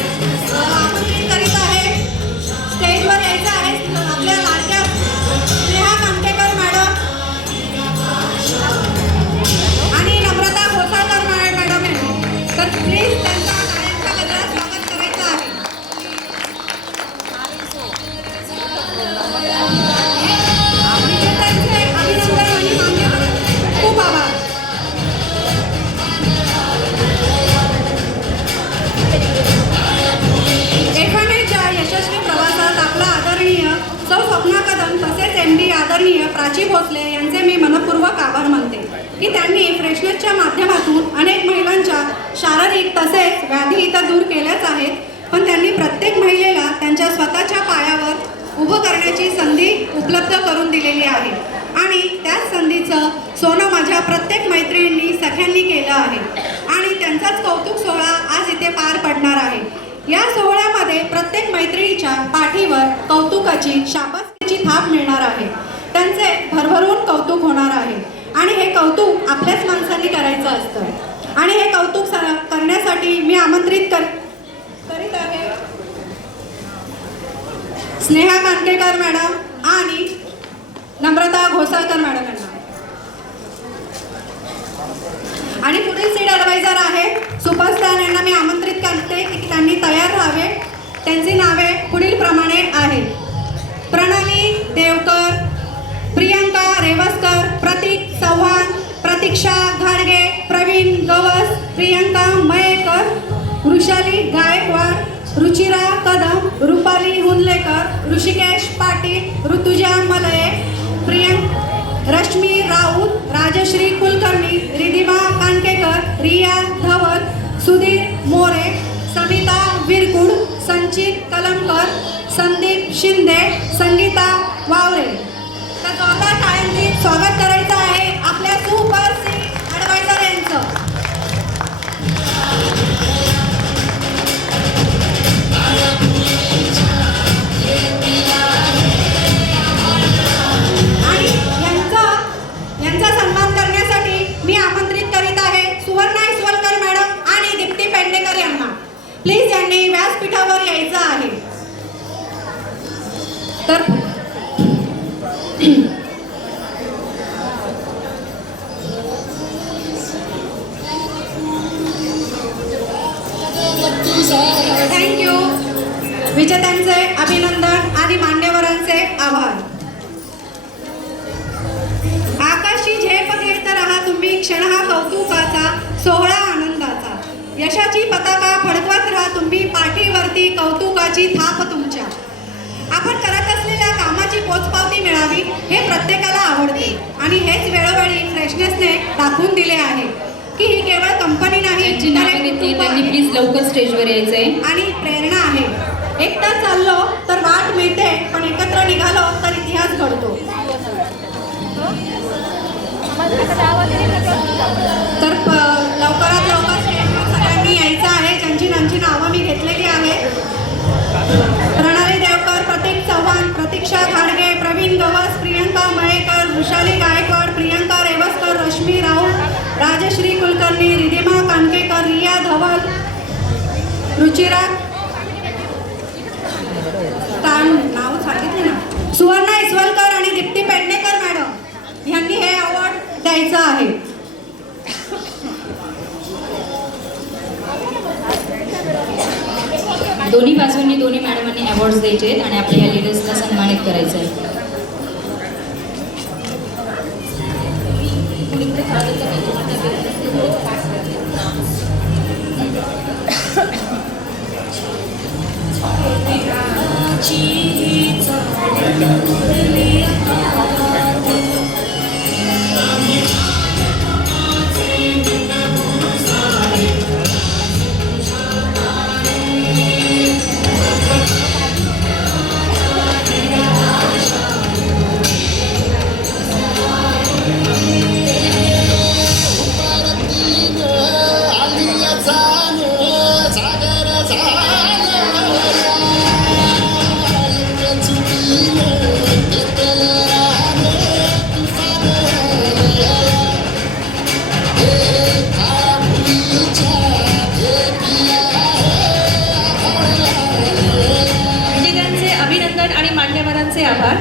भोसले यांचे मी मनपूर्वक आभार मानते की त्यांनी फ्रेशनेसच्या माध्यमातून अनेक महिलांच्या शारीरिक तसेच व्याधी तर दूर केल्याच आहेत, पण त्यांनी प्रत्येक महिलेला त्यांच्या स्वतःच्या पायावर उभं करण्याची संधी उपलब्ध करून दिलेली आहे आणि त्याच संधीचं सोनं माझ्या प्रत्येक मैत्रिणींनी सख्यांनी केलं आहे आणि त्यांचाच कौतुक सोहळा आज इथे पार पडणार आहे. या सोहळ्यामध्ये प्रत्येक मैत्रिणीच्या पाठीवर कौतुकाची शाबासकीची थाप मिळणार आहे. त्यांचे भरभरून कौतुक होणार आहे आणि हे कौतुक आपल्याच माणसांनी करायचं असतं आणि हे कौतुक करण्यासाठी मी आमंत्रित करीत आहे स्नेहा कानकेकर मॅडम आणि नम्रता घोसाळकर मॅडम यांना. आणि पुढील सीट ॲडवायझर आहे सुपरस्टार यांना मी आमंत्रित करते की त्यांनी तयार राहावे. त्यांची नावे पुढील प्रमाणे आहेत: प्रणाली देवकर, प्रियंका रेवसकर, प्रतीक चव्हाण, प्रतीक्षा घाडगे, प्रवीण गवस, प्रियंका मयेकर, वृषाली गायकवाड, रुचिरा कदम, रुपाली हुंदलेकर, ऋषिकेश पाटील, ऋतुजा मलये, रश्मी राऊत, राजश्री कुलकर्णी, रिधिमा कानकेकर, रिया धवल, सुधीर मोरे, सविता विरकुड, संचित कलमकर, संदीप शिंदे, संगीता वावरे. तर जोरदार टाळ्यांनी स्वागत करायचं आहे आपल्या सुपर सीट ॲडवायझर यांचं. यांचा सन्मान करण्यासाठी मी आमंत्रित करीत आहे सुवर्णा इसवलकर मॅडम आणि दीप्ती पेडणेकर यांना. प्लीज यांनी व्यासपीठावर यायचं आहे. तर थँक्यू. विजेत्यांचे अभिनंदन आणि मान्यवरांचे आभार. आकाशी झेप घेत रहा तुम्ही क्षण हा कौतुकाचा सोहळा आनंदाचा. यशाची पताका फडकवत राहा तुम्ही पाठीवरती कौतुकाची थाप तुमच्या. आपण करत असलेल्या कामाची पोचपावती मिळावी हे प्रत्येकाला आवडते आणि हेच वेळोवेळी फ्रेशनेसने दाखवून दिले आहे की ही केवळ कंपनी नाही त्यांनी प्लीज लवकर स्टेजवर यायचंय आणि प्रेरणा आहे. एकटा चाललो तर वाट मिळते, पण एकत्र निघालो तर इतिहास घडतो. तर लवकरात लवकर स्टेजवर सगळ्यांनी यायचं आहे ज्यांची नावं मी घेतलेली आहेत: प्रणाली देवकर, प्रतीक चव्हाण, प्रतीक्षा घाडगे, प्रवीण गवस, प्रियंका मयेकर, वृषाली गायकवाड, प्रियंका रेवसकर, रश्मी राऊत, राजश्री कुलकर्णी, रिधिमा कानकेकर, रिया धवल, रुचिरा नाव सांगितले ना, सुवर्णा इसवलकर आणि दीप्ती पेडणेकर मॅडम यांनी हे अवॉर्ड द्यायचं आहे. दोन्ही बाजूंनी दोन्ही मॅडमांनी अवॉर्ड्स द्यायचे आहेत आणि आपल्या या लिडर्सला सन्मानित करायचं आहे. आभार.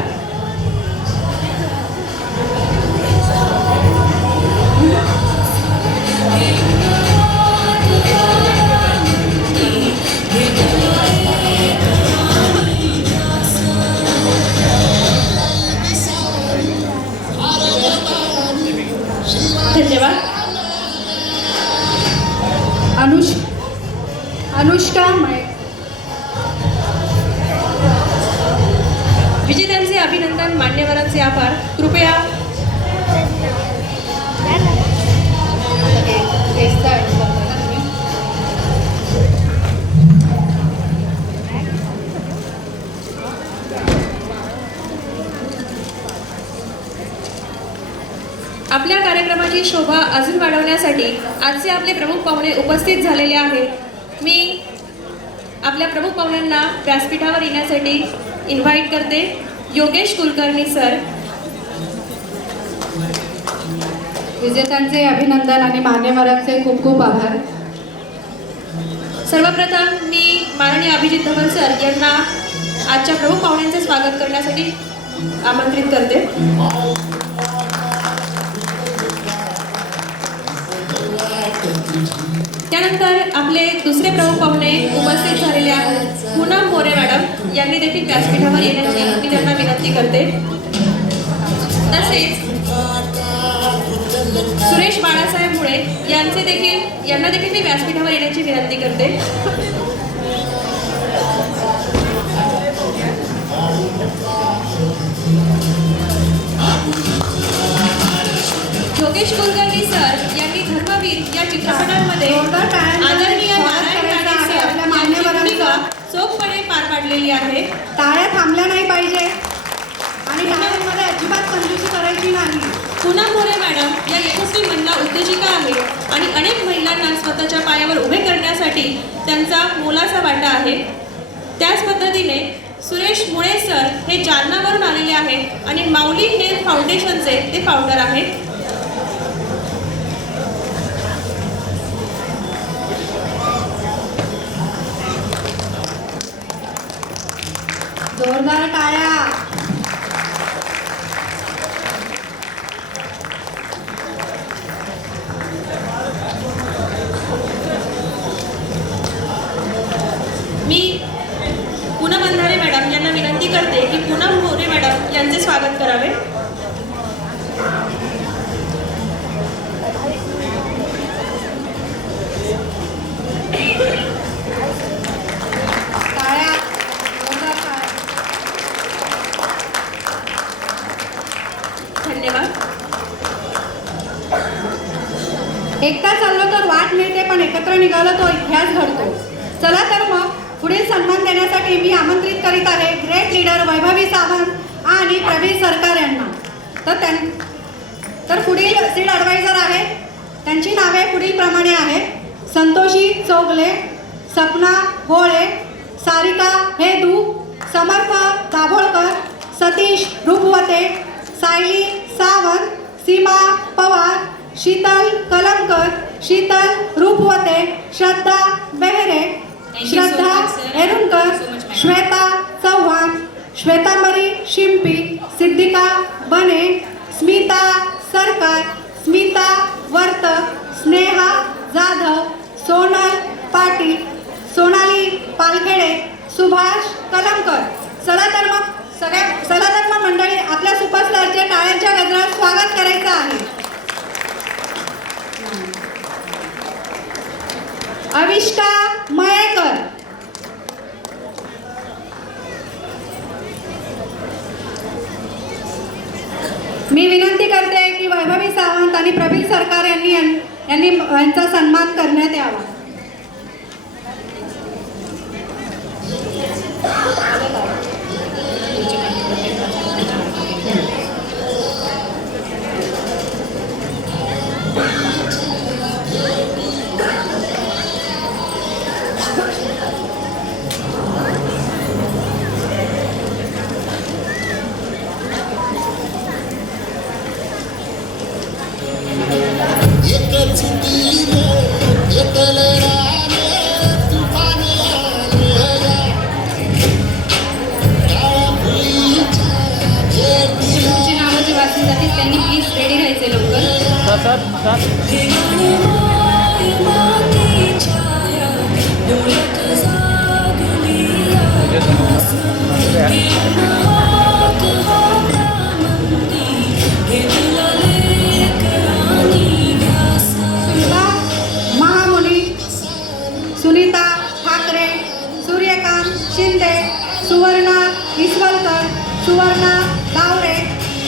धन्यवाद. अनुष्का विजेत्यांचे अभिनंदन, मान्यवरांचे आभार. कृपया थोडासा ॲड करता का तुम्ही? आपल्या कार्यक्रमाची शोभा अजून वाढवण्यासाठी आजचे आपले प्रमुख पाहुणे उपस्थित झालेले आहेत. मी आपल्या प्रमुख पाहुण्यांना व्यासपीठावर येण्यासाठी इन्व्हाइट करते. योगेश कुलकर्णी सर. विजेत्यांचे अभिनंदन आणि मान्यवरांचे खूप खूप आभार. सर्वप्रथम मी माननीय अभिजित धवल सर यांना आजच्या प्रमुख पाहुण्यांचे स्वागत करण्यासाठी आमंत्रित करते. त्यानंतर आपले दुसरे प्रमुख पाहुणे उपस्थित झालेले आहेत. पूनम मोरे मॅडम यांनी देखील व्यासपीठावर येण्याची मी त्यांना विनंती करते. तसेच सुरेश बाळासाहेब मुळे यांना देखील मी व्यासपीठावर येण्याची विनंती करते. योगेश कुलकर्णी सर यांनी धर्मवीर या चित्रपटांमध्ये आदरणीय नारायण राणे सर आपल्या मान्यवरांचा भूमिका चोखपणे पार पाडलेली आहे. टाळ्या थांबल्या नाही पाहिजे आणि टाळ्यांमध्ये अजिबात कंजूसी करायची नाही. पूनम मोरे मॅडम या यशस्वी महिला उद्योजिका आहेत आणि अनेक महिलांना स्वतःच्या पायावर उभे करण्यासाठी त्यांचा मोलाचा वाटा आहे. त्याच पद्धतीने सुरेश मुळे सर हे जालनावरून आलेले आहेत आणि माऊली हेल्थ फाउंडेशनचे ते फाउंडर आहेत. जोरदार टाळ्या. मी पूनम अंधारे मॅडम यांना विनंती करते की पूनम मोरे मॅडम यांचे स्वागत करावे. टाळ्या. जोरदार टाळ्या. धन्यवाद. एकटा चाललो तर वाट मिळते, पण एकत्र निघालो तो इतिहास घडतो. चला तर मग पुढील सन्मान देण्यासाठी मी आमंत्रित करीत आहे ग्रेट लीडर वैभवी सावंत आणि प्रवीण सरकार यांना. तर पुढील सीड ॲडवायझर आहेत. त्यांची नावे पुढील प्रमाणे आहेत: संतोषी चौगले, सपना होळे, सारिका हेदू, समर्थ दाभोळकर, सतीश रूपवते, सायली सावंत, सीमा पवार, शीतल कलमकर, शीतल रूपवते, श्रद्धा बेहरे, श्रद्धा एरुणकर, श्वेता चव्हाण, श्वेतांबरी शिंपी, सिद्धिका बने, स्मिता सरकार, स्मिता वर्तक, स्नेहा जाधव, सोनल पाटील, सोनाली पालखेडे, सुभाष कलमकर. चला तर मग मंडळी, आपल्या सुपरस्टारचे टाळ्यांच्या गजरात स्वागत करायचं आहे. अविष्का मयेकर. मी विनंती करते की वैभवी सावंत आणि प्रवीण सरकार यांचा सन्मान करण्यात यावा. तुमची नावं जी वाचली जातील त्यांनी प्लीज रेडी राहायचे लवकर. सुनीता महामुनी, सुनीता ठाकरे, सूर्यकांत शिंदे, सुवर्णा इसवलकर, सुवर्णा गावरे,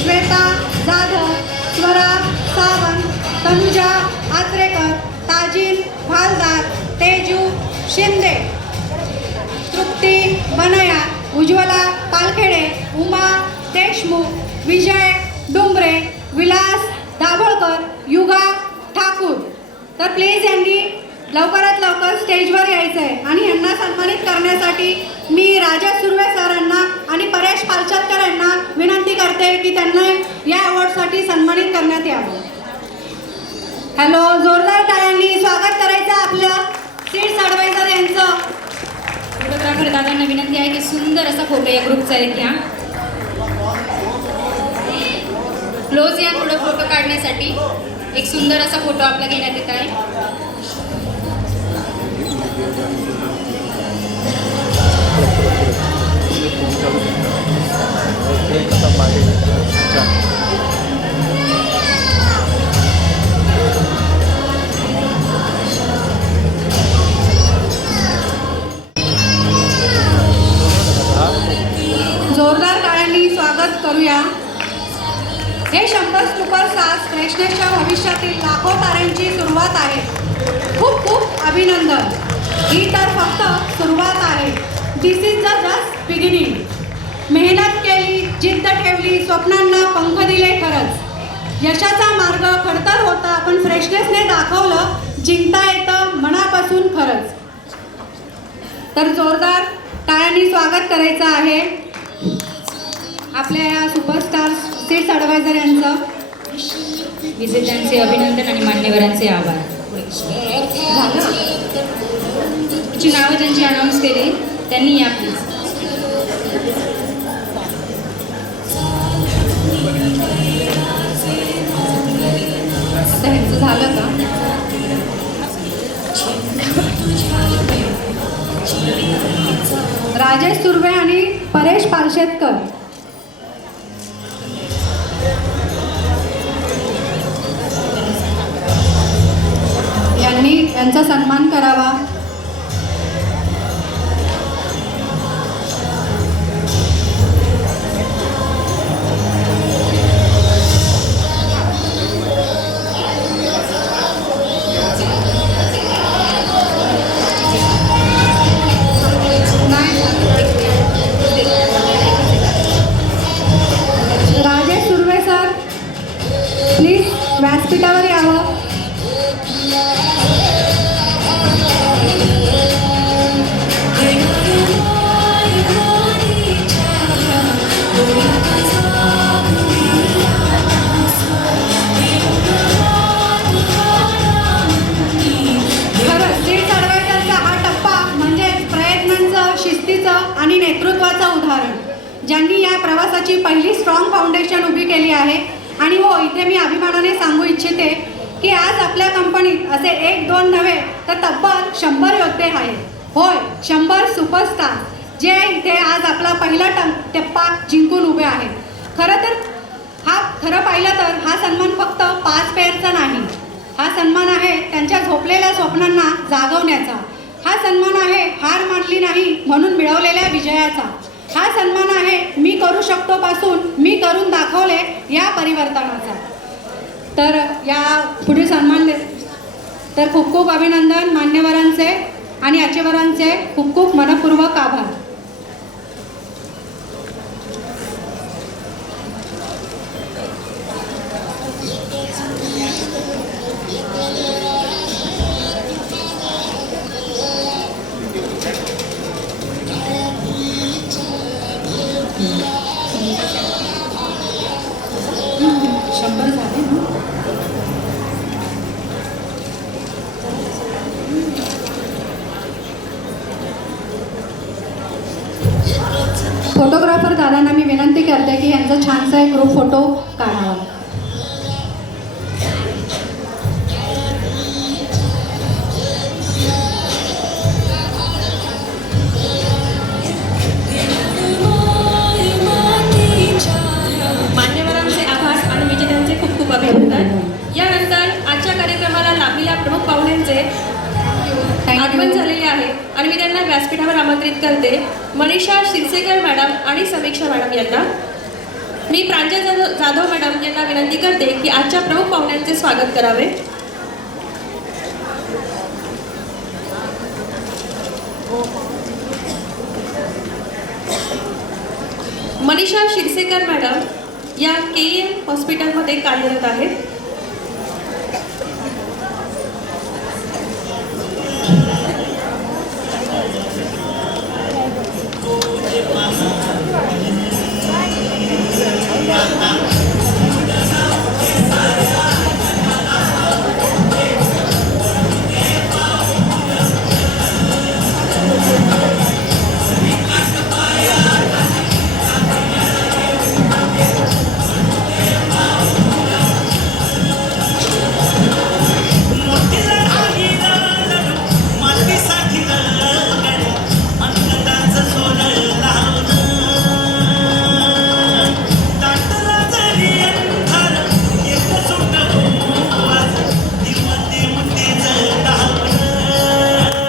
श्वेता जाधव, स्वरा सावंत, तनुजा आचरेकर, ताज राजीव भालदार, तेजू शिंदे, तृप्ती बनया, उज्ज्वला पालखेडे, उमा देशमुख, विजय डुंबरे, विलास दाभोळकर, युगा ठाकूर. तर प्लीज यांनी लवकरात लवकर स्टेजवर यायचं आहे आणि यांना सन्मानित करण्यासाठी मी राजा सुर्वे सरांना आणि परेश पालचतकर यांना विनंती करते की त्यांना या अवॉर्डसाठी सन्मानित करण्यात यावं. हॅलो, जोरदार टाळ्यांनी स्वागत करायचं आपलं सीट्स ॲडवायझर यांचं. फोटोग्राफर दादांना विनंती आहे की सुंदर असा फोटो या ग्रुपचा एक घ्या. क्लोज या थोडं फोटो काढण्यासाठी. एक सुंदर असा फोटो आपला घेण्यात येत आहे. जोरदार टाळ्यांनी स्वागत करूया. हे 100 सुपरस्टार्स फ्रेशनेसच्या भविष्यातील लाखो ताऱ्यांची सुरुवात आहे. खूप खूप अभिनंदन. ही तर फक्त सुरुवात आहे. दिस इज द जस्ट बिगिनिंग. मेहनत केली, जिद्द ठेवली, स्वप्नांना पंख दिले खरंच. यशाचा मार्ग खडतर होता पण फ्रेशनेसने दाखवलं जिंकता येतं मनापासून खरंच. तर जोरदार टाळ्यांनी स्वागत करायचं आहे आपल्या या सुपरस्टार सीट्स ॲडवायझर यांचं. विजेत्यांचे अभिनंदन आणि मान्यवरांचे आभार. झालं. ची नावं ज्यांची अनाऊन्स केली त्यांनी या प्लीज. आता ह्यांचं झालं का? राजेश सुर्वे आणि परेश पालशेतकर. यांचा सन्मान करावा. राजेश सुर्वे सर प्लीज व्यासपीठावर यावं. आणि नेतृत्वाचं उदाहरण ज्यांनी या प्रवासाची पहिली स्ट्रॉंग फाउंडेशन उभी केली आहे. आणि हो, इथे मी अभिमानाने सांगू इच्छिते की आज आपल्या कंपनीत असे 1-2 नव्हे तर तब्बल 100 योद्धे आहेत. होय, 100 सुपरस्टार जे इथे आज आपला पहिला टप्पा जिंकून उभे आहेत. खरं पाहिलं तर हा सन्मान फक्त 5 पेअरचा नाही. हा सन्मान आहे त्यांच्या झोपलेल्या स्वप्नांना जागवण्याचा. हा सन्मान आहे हार मानली नाही म्हणून मिळवलेल्या विजयाचा. हा सन्मान आहे मी करू शकतो पासून मी करून दाखवले या परिवर्तनाचा. तर या पुढील सन्मान तर खूप खूप अभिनंदन मान्यवरांचे आणि अचीवरांचे खूप खूप मनपूर्वक आभार. फोटोग्राफर दादांना मी विनंती करते की यांचा छानसा एक ग्रुप फोटो काढावा. मान्यवरांचे आभार आणि विजेत्यांचे खूप खूप अभिनंदन. यानंतर आजच्या कार्यक्रमाला लाभलेल्या प्रमुख पाहुण्यांचे आगमन झालेले आहे आणि मी त्यांना व्यासपीठावर आमंत्रित करते. मनीषा शिरसेकर मॅडम आणि समीक्षा मॅडम यांना. मी प्रांजल जाधव मॅडम यांना विनंती करते की आजच्या प्रमुख पाहुण्यांचे स्वागत करावे. मनीषा शिरसेकर मॅडम या KEM हॉस्पिटलमध्ये कार्यरत आहेत.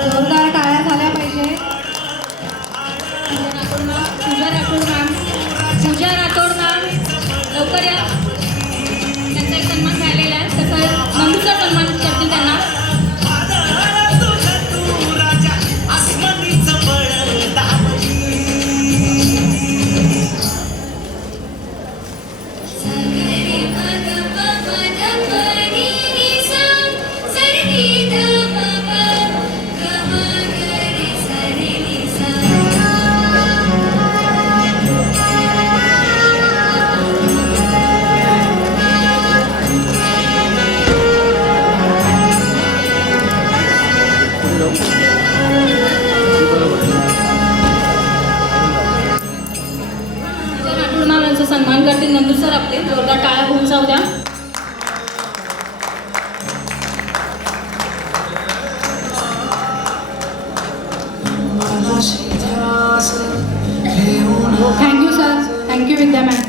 जोरदार टाळ्या झाल्या पाहिजे. पूजा राठोड मॅम लवकर या. त्यांचा एक सन्मान झालेला आहे, तसं नंदूचा सन्मान करतील त्यांना. राठोड मॅम यांचा सन्मान करतील नंदू सर आपले. जोरदार टाळ्या होऊन जाऊ द्या. Thank you sir. थँक्यू विद्या मॅम.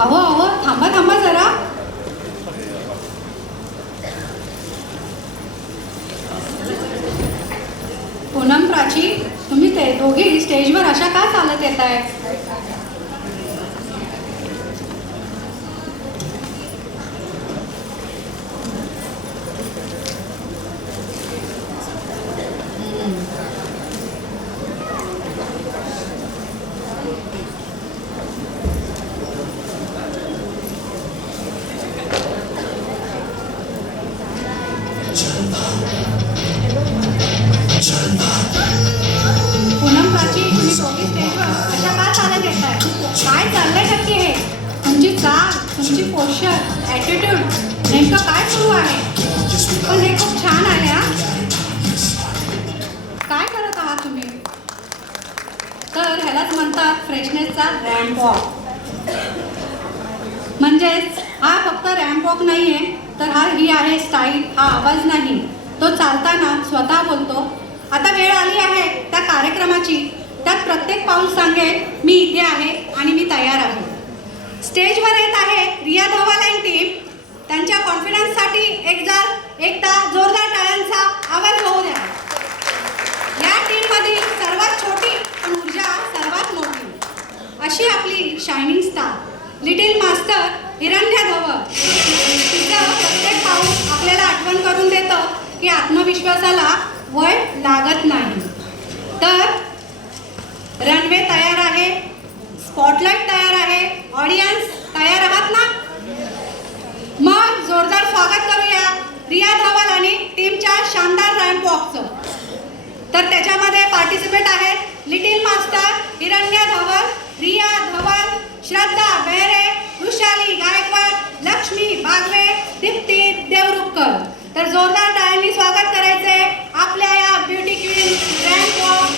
अहो अहो थांबा थांबा जरा. पूनम प्राची, तुम्ही ते दोघी स्टेजवर अशा का चालत येत आहे? पूनम प्राची, तुम्ही दोघी स्टेजवर अशा का चालत येत आहे? काय चाललंय नक्की हे? तुमची चाल, तुमची पोश्चर, ॲटिट्यूड नेमकं काय सुरू आहे? पण हे खूप छान आहे हा. काय करत आहात तुम्ही? तर ह्यालाच म्हणतात फ्रेशनेसचा रॅम्प वॉक. म्हणजेच हा फक्त रॅम्प वॉक नाही आहे, तर ही आहे स्टाईल. हा आवाज नाही, तो चालताना स्वतः बोलतो. आता वेळ आली आहे त्या कार्यक्रमाची. त्यात प्रत्येक पाऊल सांगेल मी इथे आहे आणि मी तयार आहे. स्टेजवर येत आहे रिया धवल अँड टीम. त्यांच्या कॉन्फिडन्ससाठी एकदा जोरदार टाळ्यांचा आवाज होऊ द्या. या टीममधील सर्वात छोटी पण ऊर्जा सर्वात मोठी अशी आपली शायनिंग स्टार लिटिल मास्टर हिरण्या धवल. तिचं प्रत्येक पाऊल आपल्याला आठवण करून देतं की आत्मविश्वासाला वय लागत नाही. तर रनवे तयार आहे, स्पॉटलाईट तयार आहे, ऑडियन्स तयार आहात ना? मग जोरदार स्वागत करूया रिया धवल आणि टीमच्या शानदार रॅम्प वॉकचं. तर त्याच्यामध्ये पार्टिसिपेट आहेत लिटिल मास्टर हिरण्या धवल, रिया धवल, श्रद्धा बेहरे, वृषाली गायकवाड, लक्ष्मी बागवे, दीप्ती देवरुखकर. तर जोरदार टाळ्यांनी स्वागत करायचे आपल्या या ब्युटी क्वीन रॅम्प वॉक.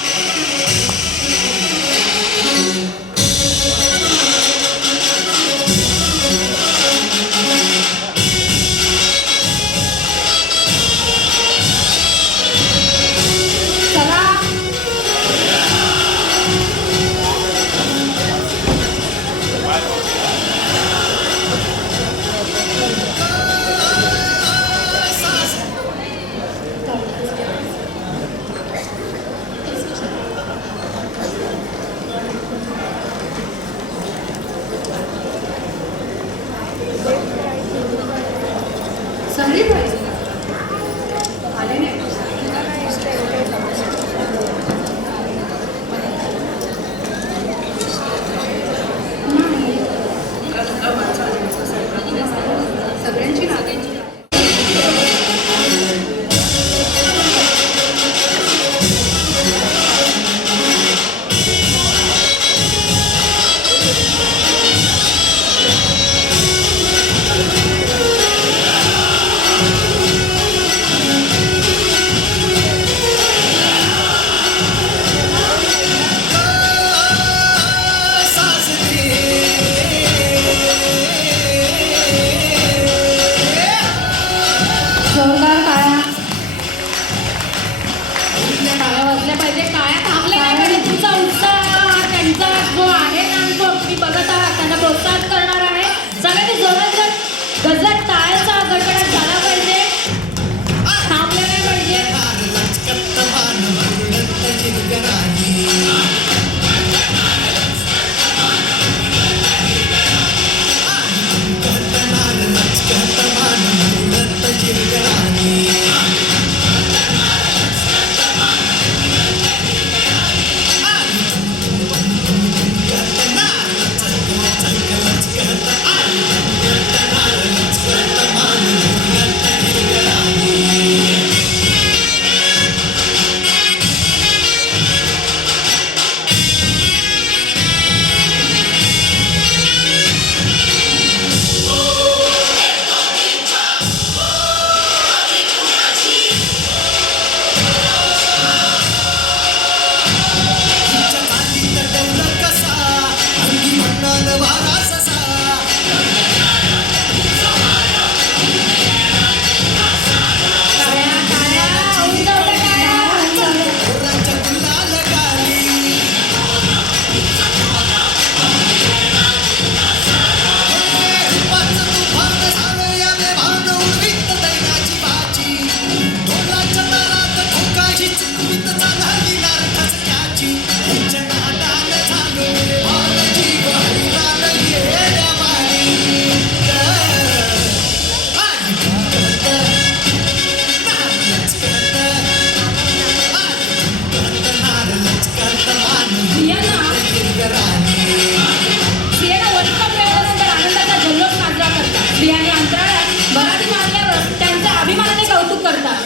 जोरदार टाळ्या. टाळ्या वाजल्या पाहिजे, टाळ्या थांबल्या नाही पाहिजे. तुमचा उत्साह त्यांचा जो आहे ना, तो मी बघत आहात, त्यांना प्रोत्साहन करणार आहे. सगळ्यांनी जोरात गजर टाळ्याचा गडगडाट झाला पाहिजे, थांबल्या नाही पाहिजे.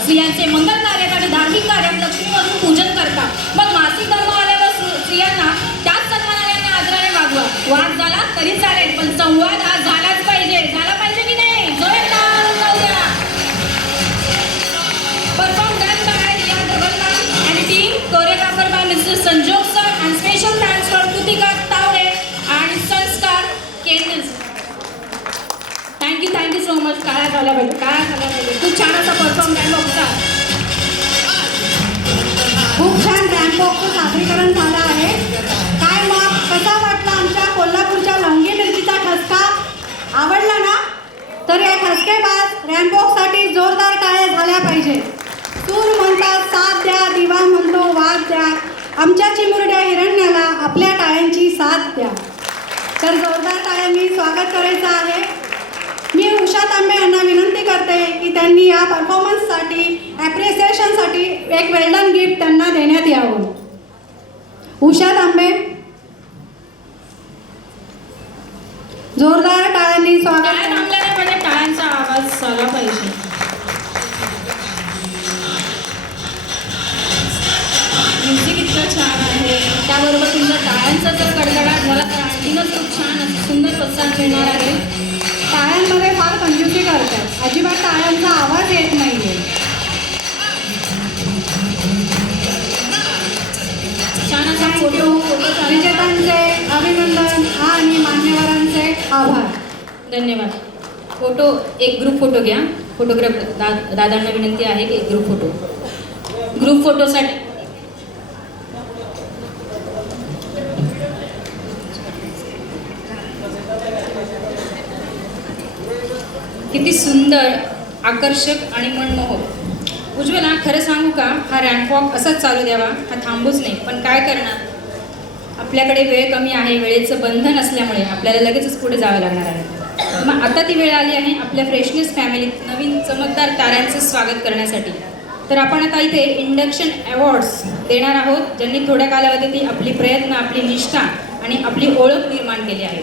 स्त्रियांचे मंगल कार्यात आणि धार्मिक कार्यात लक्ष्मीवरून पूजन करतात. मग मासिक धर्म आल्यावर स्त्रियांना त्याच सन्मानाने आदराने वागवा. वाद झाला तरी चालेल, पण संवाद हा झालाच पाहिजे. झाला पाहिजे की नाही? जोरदार जाऊया. परफॉर्म डन बाय रिया डबलनाम and team, choreographer by Mr. Sanjog sir, and special thanks for Kritika Tawde and Sanskar Kendra. Thank you so much. काय झालं पाहिजे, खूप छान असा परफॉर्म रॅम्पवॉकचा. खूप छान रॅम्पवॉकचं सादरीकरण झालं आहे. काय मग कसा वाटला आमच्या कोल्हापूरच्या लवंगी मिरचीचा ठसका? आवडला ना? तर या ठसकेबाज रॅम्पवॉकसाठी जोरदार टाळ्या झाल्या पाहिजे. सूर म्हणतात साथ द्या, दिवा म्हणतो वाद द्या, आमच्या चिमुरड्या हिरण्याला आपल्या टाळ्यांची साथ द्या. तर जोरदार टाळ्यांनी स्वागत करायचं आहे. मी उषा तांबे यांना विनंती करते की त्यांनी या परफॉर्मन्ससाठी ॲप्रिसिएशनसाठी एक वेल्डन गिफ्ट त्यांना देण्यात यावं. उषा तांबे, जोरदार टाळ्यांनी स्वागत. काय थांबलं नाही पाहिजे, टाळ्यांचा आवाज झाला पाहिजे. म्युझिक इतकं छान आहे, त्याबरोबर तुमचा टाळ्यांचा जर गडगडाट झाला तर आणखीनच खूप छान सुंदर प्रोत्साहन मिळणार आहे. टाळ्यांमध्ये फार कंजूसी करतात, अजिबात टाळ्यांचा आवाज येत नाहीये. छान असा फोटो विजेत्यांचे अभिनंदन आणि मान्यवरांचे आभार. धन्यवाद. फोटो, एक ग्रुप फोटो घ्या. फोटोग्राफर दादांना विनंती आहे की एक ग्रुप फोटोसाठी किती सुंदर, आकर्षक आणि मनमोहक. उज्ज्वला, खरं सांगू का, हा रॅम्पवॉक असाच चालू द्यावा, हा थांबूच नाही. पण काय करणार, आपल्याकडे वेळ कमी आहे, वेळेचं बंधन असल्यामुळे आपल्याला लगेचच पुढे जावं लागणार आहे. मग आता ती वेळ आली आहे आपल्या फ्रेशनेस फॅमिलीत नवीन चमकदार ताऱ्यांचं स्वागत करण्यासाठी. तर आपण आता इथे इंडक्शन अवॉर्ड्स देणार आहोत, ज्यांनी थोड्या कालावधीत आपली प्रयत्न, आपली निष्ठा आणि आपली ओळख निर्माण केली आहे.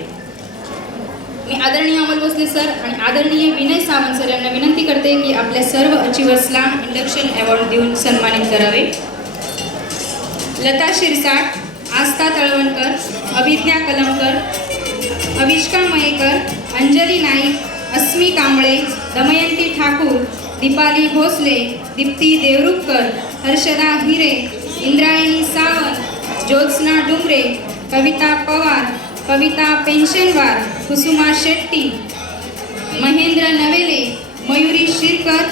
मी आदरणीय अमल भोसले सर आणि आदरणीय विनय सावंत सर यांना विनंती करते की आपल्या सर्व अचिव्हर्सला इंडक्शन अवॉर्ड देऊन सन्मानित करावे. लता शिरसाट, आस्था तळवणकर, अभिज्ञा कलमकर, अविष्का मयेकर, अंजली नाईक, अस्मी कांबळे, दमयंती ठाकूर, दीपाली भोसले, दीप्ती देवरुखकर, हर्षदा हिरे, इंद्रायणी सावंत, ज्योत्स्ना डुंगरे, कविता पवार, कविता पेन्शनवार, कुसुमा शेट्टी, महेंद्र नवेले, मयुरी शिरकर,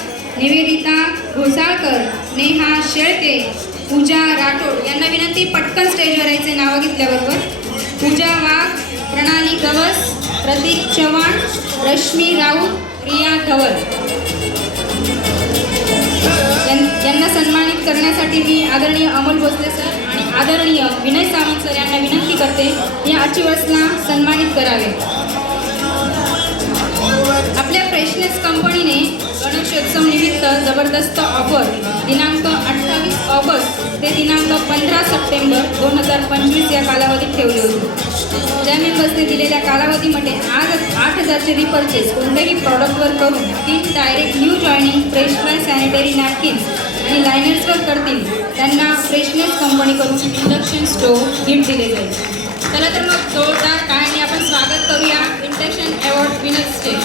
निवेदिता घोसाळकर, नेहा शेळके, पूजा राठोड यांना विनंती पटकन स्टेजवर यायचे नावं घेतल्याबरोबर. पूजा वाघ, प्रणाली गवस, प्रतीक चव्हाण, रश्मी राऊत, रिया धवल यांना सन्मानित करण्यासाठी मी आदरणीय अमोल भोसले सर आणि आदरणीय विनय सावंत सर यांना विनंती करते या अचिव्हर्सना सन्मानित करावे. आपल्या फ्रेशनेस कंपनीने गणेशोत्सव निमित्त जबरदस्त ऑफर दिनांक 28 ऑगस्ट ते दिनांक 15 सप्टेंबर 2025 या कालावधीत ठेवले होते. ज्या मेंबर्सने दिलेल्या कालावधीमध्ये आज 8,000चे रिपर्चेस कोणत्याही प्रॉडक्टवर करून 3 direct new joining fresh fry sanitary napkins आणि लायनर्सवर करतील त्यांना फ्रेशनेस कंपनीकडून इंडक्शन स्टोव्ह गिफ्ट दिले जाईल. चला तर मग जोरदार टाळ्यांनी आपण स्वागत करूया इंडक्शन अवॉर्ड विनर्सचे.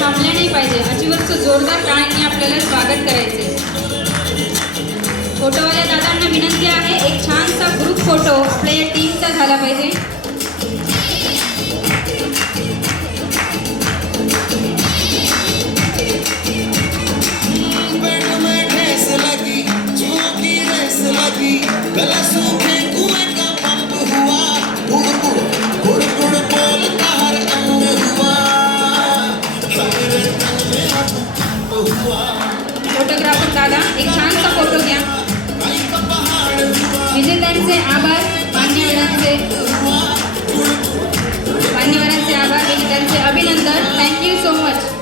थांबल्या नाही पाहिजे, अचिव्हर्सचं जोरदार टाळ्यांनी आपल्याला स्वागत करायचे. फोटोवाल्या दादांना विनंती आहे एक छानसा ग्रुप फोटो आपल्या या टीमचा झाला पाहिजे. फोटोग्राफर दादा एक छानसा फोटो घ्या. विजेत्यांचे आभार, मान्यवरांचे आभार, विजेत्यांचे अभिनंदन. Thank you so much.